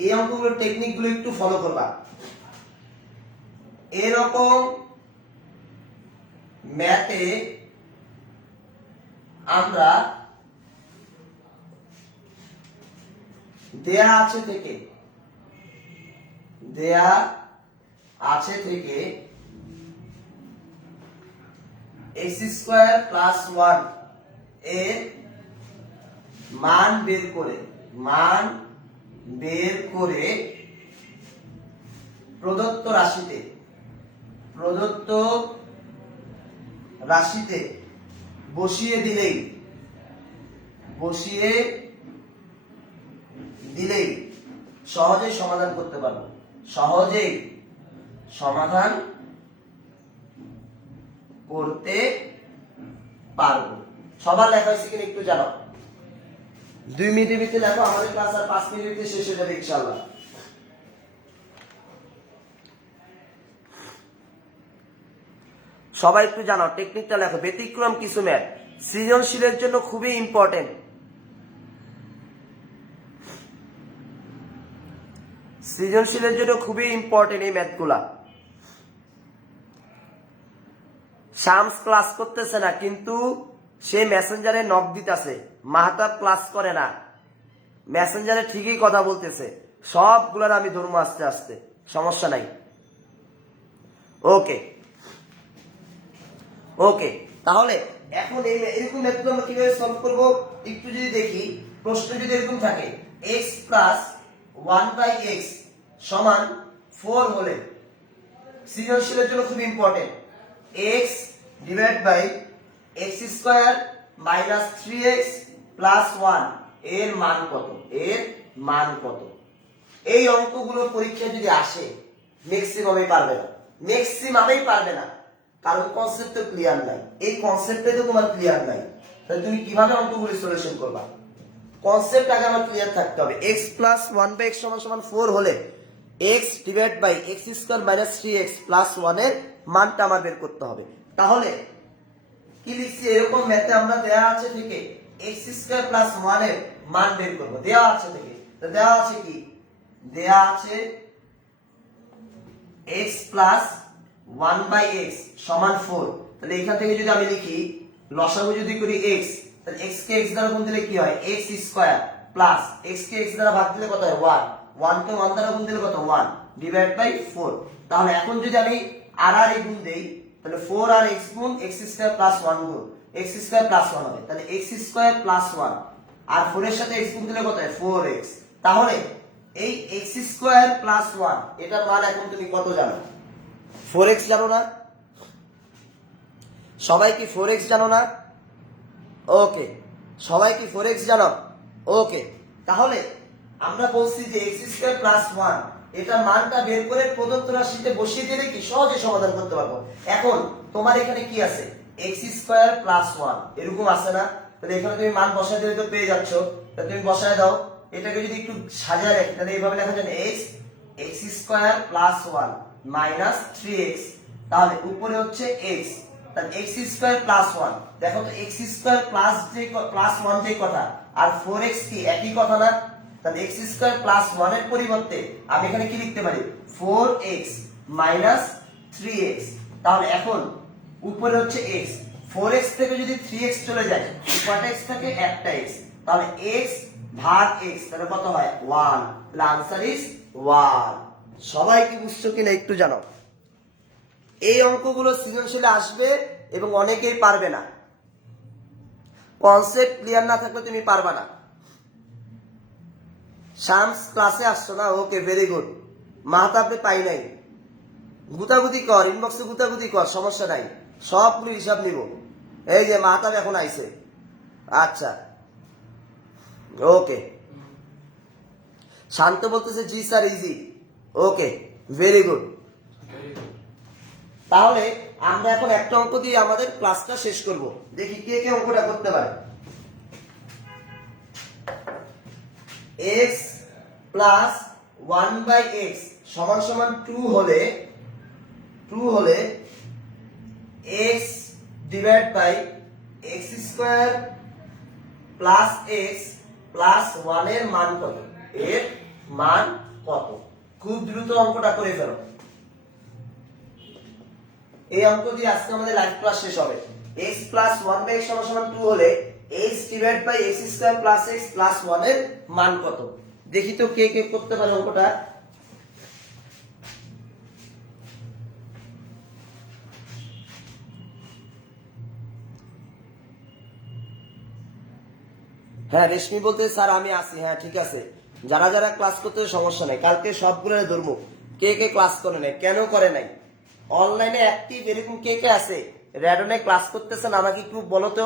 এই অঙ্কগুলোর টেকনিকগুলো একটু ফলো করবা। এরকম ম্যাথে আমরা দেয়া আছে থেকে x স্কয়ার প্লাস 1 এর মান বের করে প্রদত্ত রাশিতে বসিয়ে দিলেই সহজেই সমাধান করতে পারবো। সবার লেখা হয়েছে কিনা একটু জানাও। 2 মিনিটের ভিতরে লেখো, আমাদের ক্লাস আর 5 মিনিটের ভিতরে শেষ হয়ে যাবে ইনশাআল্লাহ। সবাই একটু জানাও, টেকনিকটা লেখো। ব্যতিক্রম কিছু ম্যাথ সৃজনশীলের জন্য খুবই ইম্পর্টেন্ট। এই ম্যাথগুলা। শামস ক্লাস করতেছে না, কিন্তু সে মেসেঞ্জারে নক দিতেছে। মাহতাব ক্লাস করে না, মেসেঞ্জারে ঠিকই কথা বলতেছে। সবগুলার আমি ধরবো আস্তে আস্তে, সমস্যা নাই। ওকে, তাহলে এখন এরকম ম্যাথগুলো আমরা কিভাবে সলভ করব একটু যদি দেখি। প্রশ্ন যদি এরকম থাকে x প্লাস 1/x সমান 4 হলে, সৃজনশীলের জন্য খুব important, x divide by x square minus 3x plus 1 এর মান কত? এই অঙ্কগুলো পরীক্ষায় যদি আসে ম্যাক্সিমামই পারবে না, কারণ কনসেপ্ট তো ক্লিয়ার নাই। এই কনসেপ্টে তো তোমার ক্লিয়ার নাই, তাহলে তুমি কিভাবে অঙ্কগুলো সলিউশন করবা? কনসেপ্ট আগে আমার ক্লিয়ার থাকতে হবে। x প্লাস 1/x সমান 4 হলে x divide by x square minus 3x plus 1 এর মানটা আমার বের করতে হবে। তাহলে কি লিখছি? এরকম ম্যাথে আমরা দেয়া আছে থেকে x স্কয়ার প্লাস 1 এর মান বের করব। দেয়া আছে থেকে, তো দেয়া আছে কি? দেয়া আছে x প্লাস 1/x সমান 4। তাহলে এখান থেকে যদি আমি লিখি লসাগু যদি করি x, তাহলে x কে x দ্বারা গুণ দিলে কি হয়? x স্কয়ার প্লাস x কে x দ্বারা ভাগ দিলে কত হয়? 1। 1 কে 1 দ্বারা গুণ দিলে কত? 1 ডিভাইড বাই 4। তাহলে এখন যদি আমি আর গুণ দেই, তাহলে 4 আর x গুণ x স্কয়ার প্লাস 1 গুণ x স্কয়ার প্লাস 1 হবে। তাহলে x স্কয়ার প্লাস 1 আর 4 এর সাথে x গুণ দিলে কত হয়? 4x। তাহলে এই x স্কয়ার প্লাস 1 এটার মান এখন তুমি কত জানো? 4x জানো না? সবাই কি 4x জানো না? ওকে, সবাই কি 4x জানো? ওকে, তাহলে আমরা বলছি যে x স্কয়ার প্লাস 1 এটা মানটা বের করে প্রদত্ত রাশিতে বসিয়ে দিলে কি সহজে সমাধান করতে পারবো। এখন তোমার এখানে কি আছে? x স্কয়ার প্লাস 1 এরকম আছে না? তাহলে এখানে তুমি মান বসায় দিলে তো পেয়ে যাচ্ছ। তাহলে তুমি বসায় দাও। এটাকে যদি একটু সাজিয়ে রাখি তাহলে এইভাবে লেখা যায় x square plus 1 minus 3x, তাহলে উপরে হচ্ছে x, তাহলে x স্কয়ার প্লাস 1। দেখো তো x স্কয়ার প্লাস 1 যে কথা আর 4x কি একই কথা না? তাহলে x স্কয়ার প্লাস 1 এর পরিবর্তে আমি এখানে কি লিখতে পারি? 4x minus 3x। তাহলে এখন উপরে হচ্ছে x, 4x থেকে যদি 3x চলে যায় কয়টা x থাকে? একটা x। তাহলে x ভাগ x তাহলে কত হয়? 1। তাহলে आंसर ইজ 1। সবাই কি বুঝছো কিনা একটু জানাও। এই অঙ্কগুলো সৃজনশীলে আসবে এবং অনেকেই পারবে না। কনসেপ্ট ক্লিয়ার না থাকলে তুমি পারবে না। শামস ক্লাসে আসছো না? ওকে, ভেরি গুড। মাহতাবকে পাই নাই, গুতাগুতি কর, ইনবক্সে গুতাগুতি কর, সমস্যা নাই, সবগুলো হিসাব নিব। এই যে মাহতাব এখন আইছে। আচ্ছা, ওকে। শান্ত বলতেছে জি স্যার ইজি। ওকে, ভেরি গুড। তাহলে আমরা এখন একটা অঙ্ক দিয়ে আমাদের ক্লাসটা শেষ করব। দেখি কে কে অঙ্কটা করতে পারে। x প্লাস 1/x সমান সমান 2 হলে x divide by X square plus X plus 1 এর মান কত? এর মান কত? খুব দ্রুত অঙ্কটা করে ফেলো। এই অঙ্ক দিয়ে আজকে আমাদের লাইভ ক্লাস শেষ হবে। x প্লাস 1 বাই x সমান 2 হলে x divide by x square plus x plus 1 এর মান কত? দেখি তো কে কে করতে পারে অঙ্কটা। হ্যাঁ, রেশমি বলতে স্যার আমি আসি। হ্যাঁ ঠিক আছে, যারা যারা ক্লাস করতে সমস্যা নাই, কালকে সবগুলো ধরবো। কে কে ক্লাস করে নাই, কেন করে নাই, অনলাইনে অ্যাক্টিভ এরকম কে কে আছে, র্যাডনে ক্লাস করতেছেন আমাকে একটু বলো তো।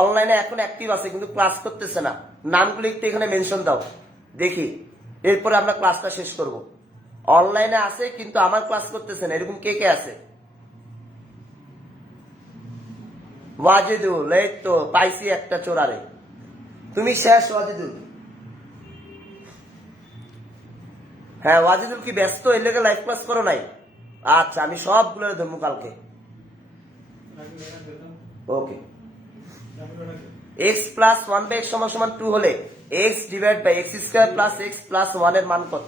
অনলাইনে এখন অ্যাক্টিভ আছে কিন্তু ক্লাস করতেছে না, নামগুলো একটু এখানে মেনশন দাও দেখি, এরপরে আমরা ক্লাসটা শেষ করব। অনলাইনে আছে কিন্তু আমার ক্লাস করতেছে না, এরকম কে কে আছে? ওয়াজিদুল, এই তো পাইছি একটা চোরারে, তুমি শেষ ওয়াজিদুল। হ্যাঁ ওয়াজিদুল কি ব্যস্ত, এর লেগে লাইভ ক্লাস করো নাই? আচ্ছা আমি সবগুলো ধরবো কালকে। Okay, x plus 1 by x সমান 2 হলে x divide by x square plus x plus 1 এর মান কত?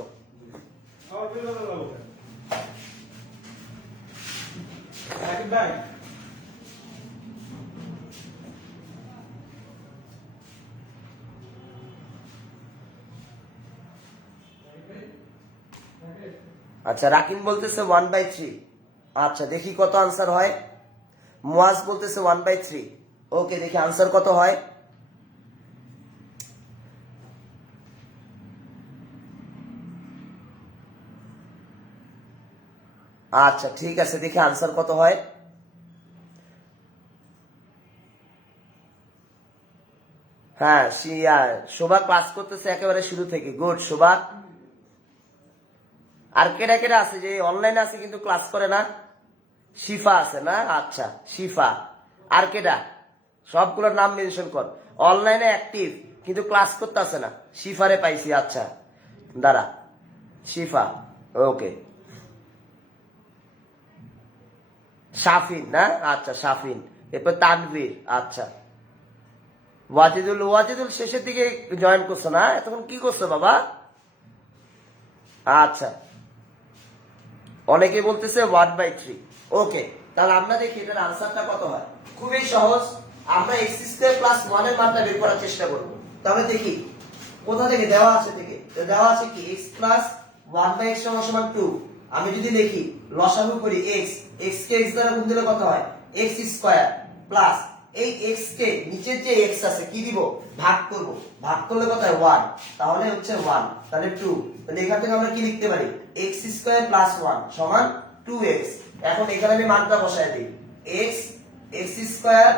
আচ্ছা রাকিন বলতেছে 1 বাই 3। আচ্ছা দেখি কত আনসার হয়। মুয়াজ বলতেছে 1 বাই 3। ওকে দেখি আনসার কত হয়। আচ্ছা ঠিক আছে, দেখি আনসার কত হয়। হ্যাঁ শোভা ক্লাস করতেছে একেবারে শুরু থেকে, গুড শোভা। আর কেডা কেডা আছে যে অনলাইনে আছে কিন্তু ক্লাস করে না? শিফা আছে না? আচ্ছা শিফা। আর কেডা? সবগুলোর নাম মেনশন কর। অনলাইনে অ্যাক্টিভ কিন্তু ক্লাস করতে আসে না, শিফারে পাইছি। আচ্ছা দাঁড়া, শিফা। ওকে, শাফিন না? আচ্ছা শাফিন। এরপর তানভীর। আচ্ছা ওয়াজিদুল, ওয়াজিদুল শেষের দিকে জয়েন করছো না? এতক্ষণ কি করছো বাবা? আচ্ছা অনেকে বলতেছে 1 বাই 3। ওকে তাহলে আমরা দেখি এটার আনসারটা কত হয়। খুবই সহজ, আমরা x স্কয়ার প্লাস 1 এর মানটা বের করার চেষ্টা করব। তাহলে দেখি কোথা থেকে দেওয়া আছে, থেকে দেওয়া আছে কি x প্লাস 1 বাই x সমান 2। আমি যদি লিখি লসাগু করি x, x কে x দ্বারা গুণ দিলে কত হয়? x স্কয়ার প্লাস এই x কে নিচের যে x আছে কি দিব? ভাগ করব, ভাগ করলে কত হয়? 1। তাহলে হচ্ছে 1, তাহলে 2। তাহলে এখান থেকে আমরা কি লিখতে পারি? x স্কয়ার প্লাস 1 সমান 2x। এখন এখানে আমি মানটা বসায় দিই, x square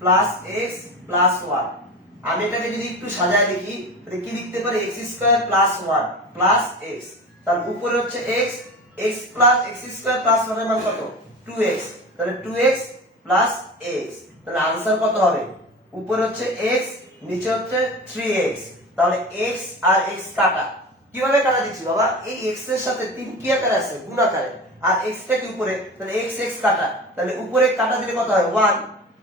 plus x plus 1। আমি এটাকে যদি একটু সাজায় দেখি তাহলে কি লিখতে পারি? x square plus 1 plus x। তার উপরে হচ্ছে x, x plus x square plus 1 এর মান কত? 2x। তাহলে 2x প্লাস x। তাহলে আনসার কত হবে? উপরে হচ্ছে x, নিচে হচ্ছে 3x। তাহলে x আর x কাটা। কিভাবে কাটা দিচ্ছি বাবা? এই x এর সাথে 3 কি আকারে আছে? গুণ আকারে। আর x টা কি উপরে, তাহলে x x কাটা। তাহলে উপরে কাটা দিলে কত হয়? 1।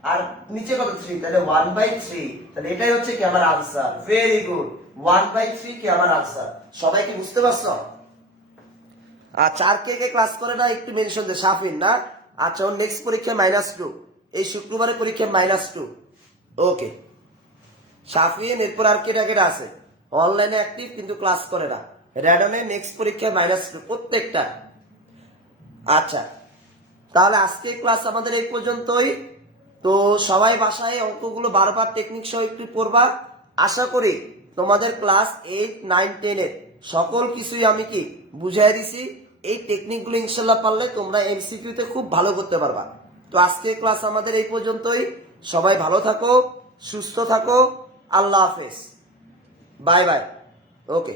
আর নিচে কত? 3। তাহলে 1 বাই 3। তাহলে এটাই হচ্ছে কি আমার আনসার। ভেরি গুড, 1 বাই 3 কি আমার আনসার। সবাই কি বুঝতে পারছো? আচ্ছা আর কে কে ক্লাস করে না একটু মেনশন দে। শাফিন না? আচ্ছা ওর নেক্সট পরীক্ষা -2, এই শুক্রবারের পরীক্ষা -2। ওকে শাফিন। এরপর আর কেটা কেটা আছে অনলাইনে অ্যাক্টিভ কিন্তু ক্লাস করে না? র্যাডনে নেক্সট পরীক্ষা -2 প্রত্যেকটা। আচ্ছা তাহলে আজকে ক্লাস আমাদের এই পর্যন্তই। তো সবাই বাসায় অঙ্কগুলো বারবার টেকনিক সহ একটু পড়বা। আশা করি তোমাদের ক্লাস 8, 9, 10 এর সকল কিছুই আমি কি বুঝাই দিছি। এই টেকনিকগুলো ইনশাল্লাহ পারলে তোমরা এমসিকিউ তে খুব ভালো করতে পারবা। তো আজকে ক্লাস আমাদের এই পর্যন্তই। সবাই ভালো থাকো, সুস্থ থাকো। আল্লাহ হাফেজ, বাই বাই। ওকে।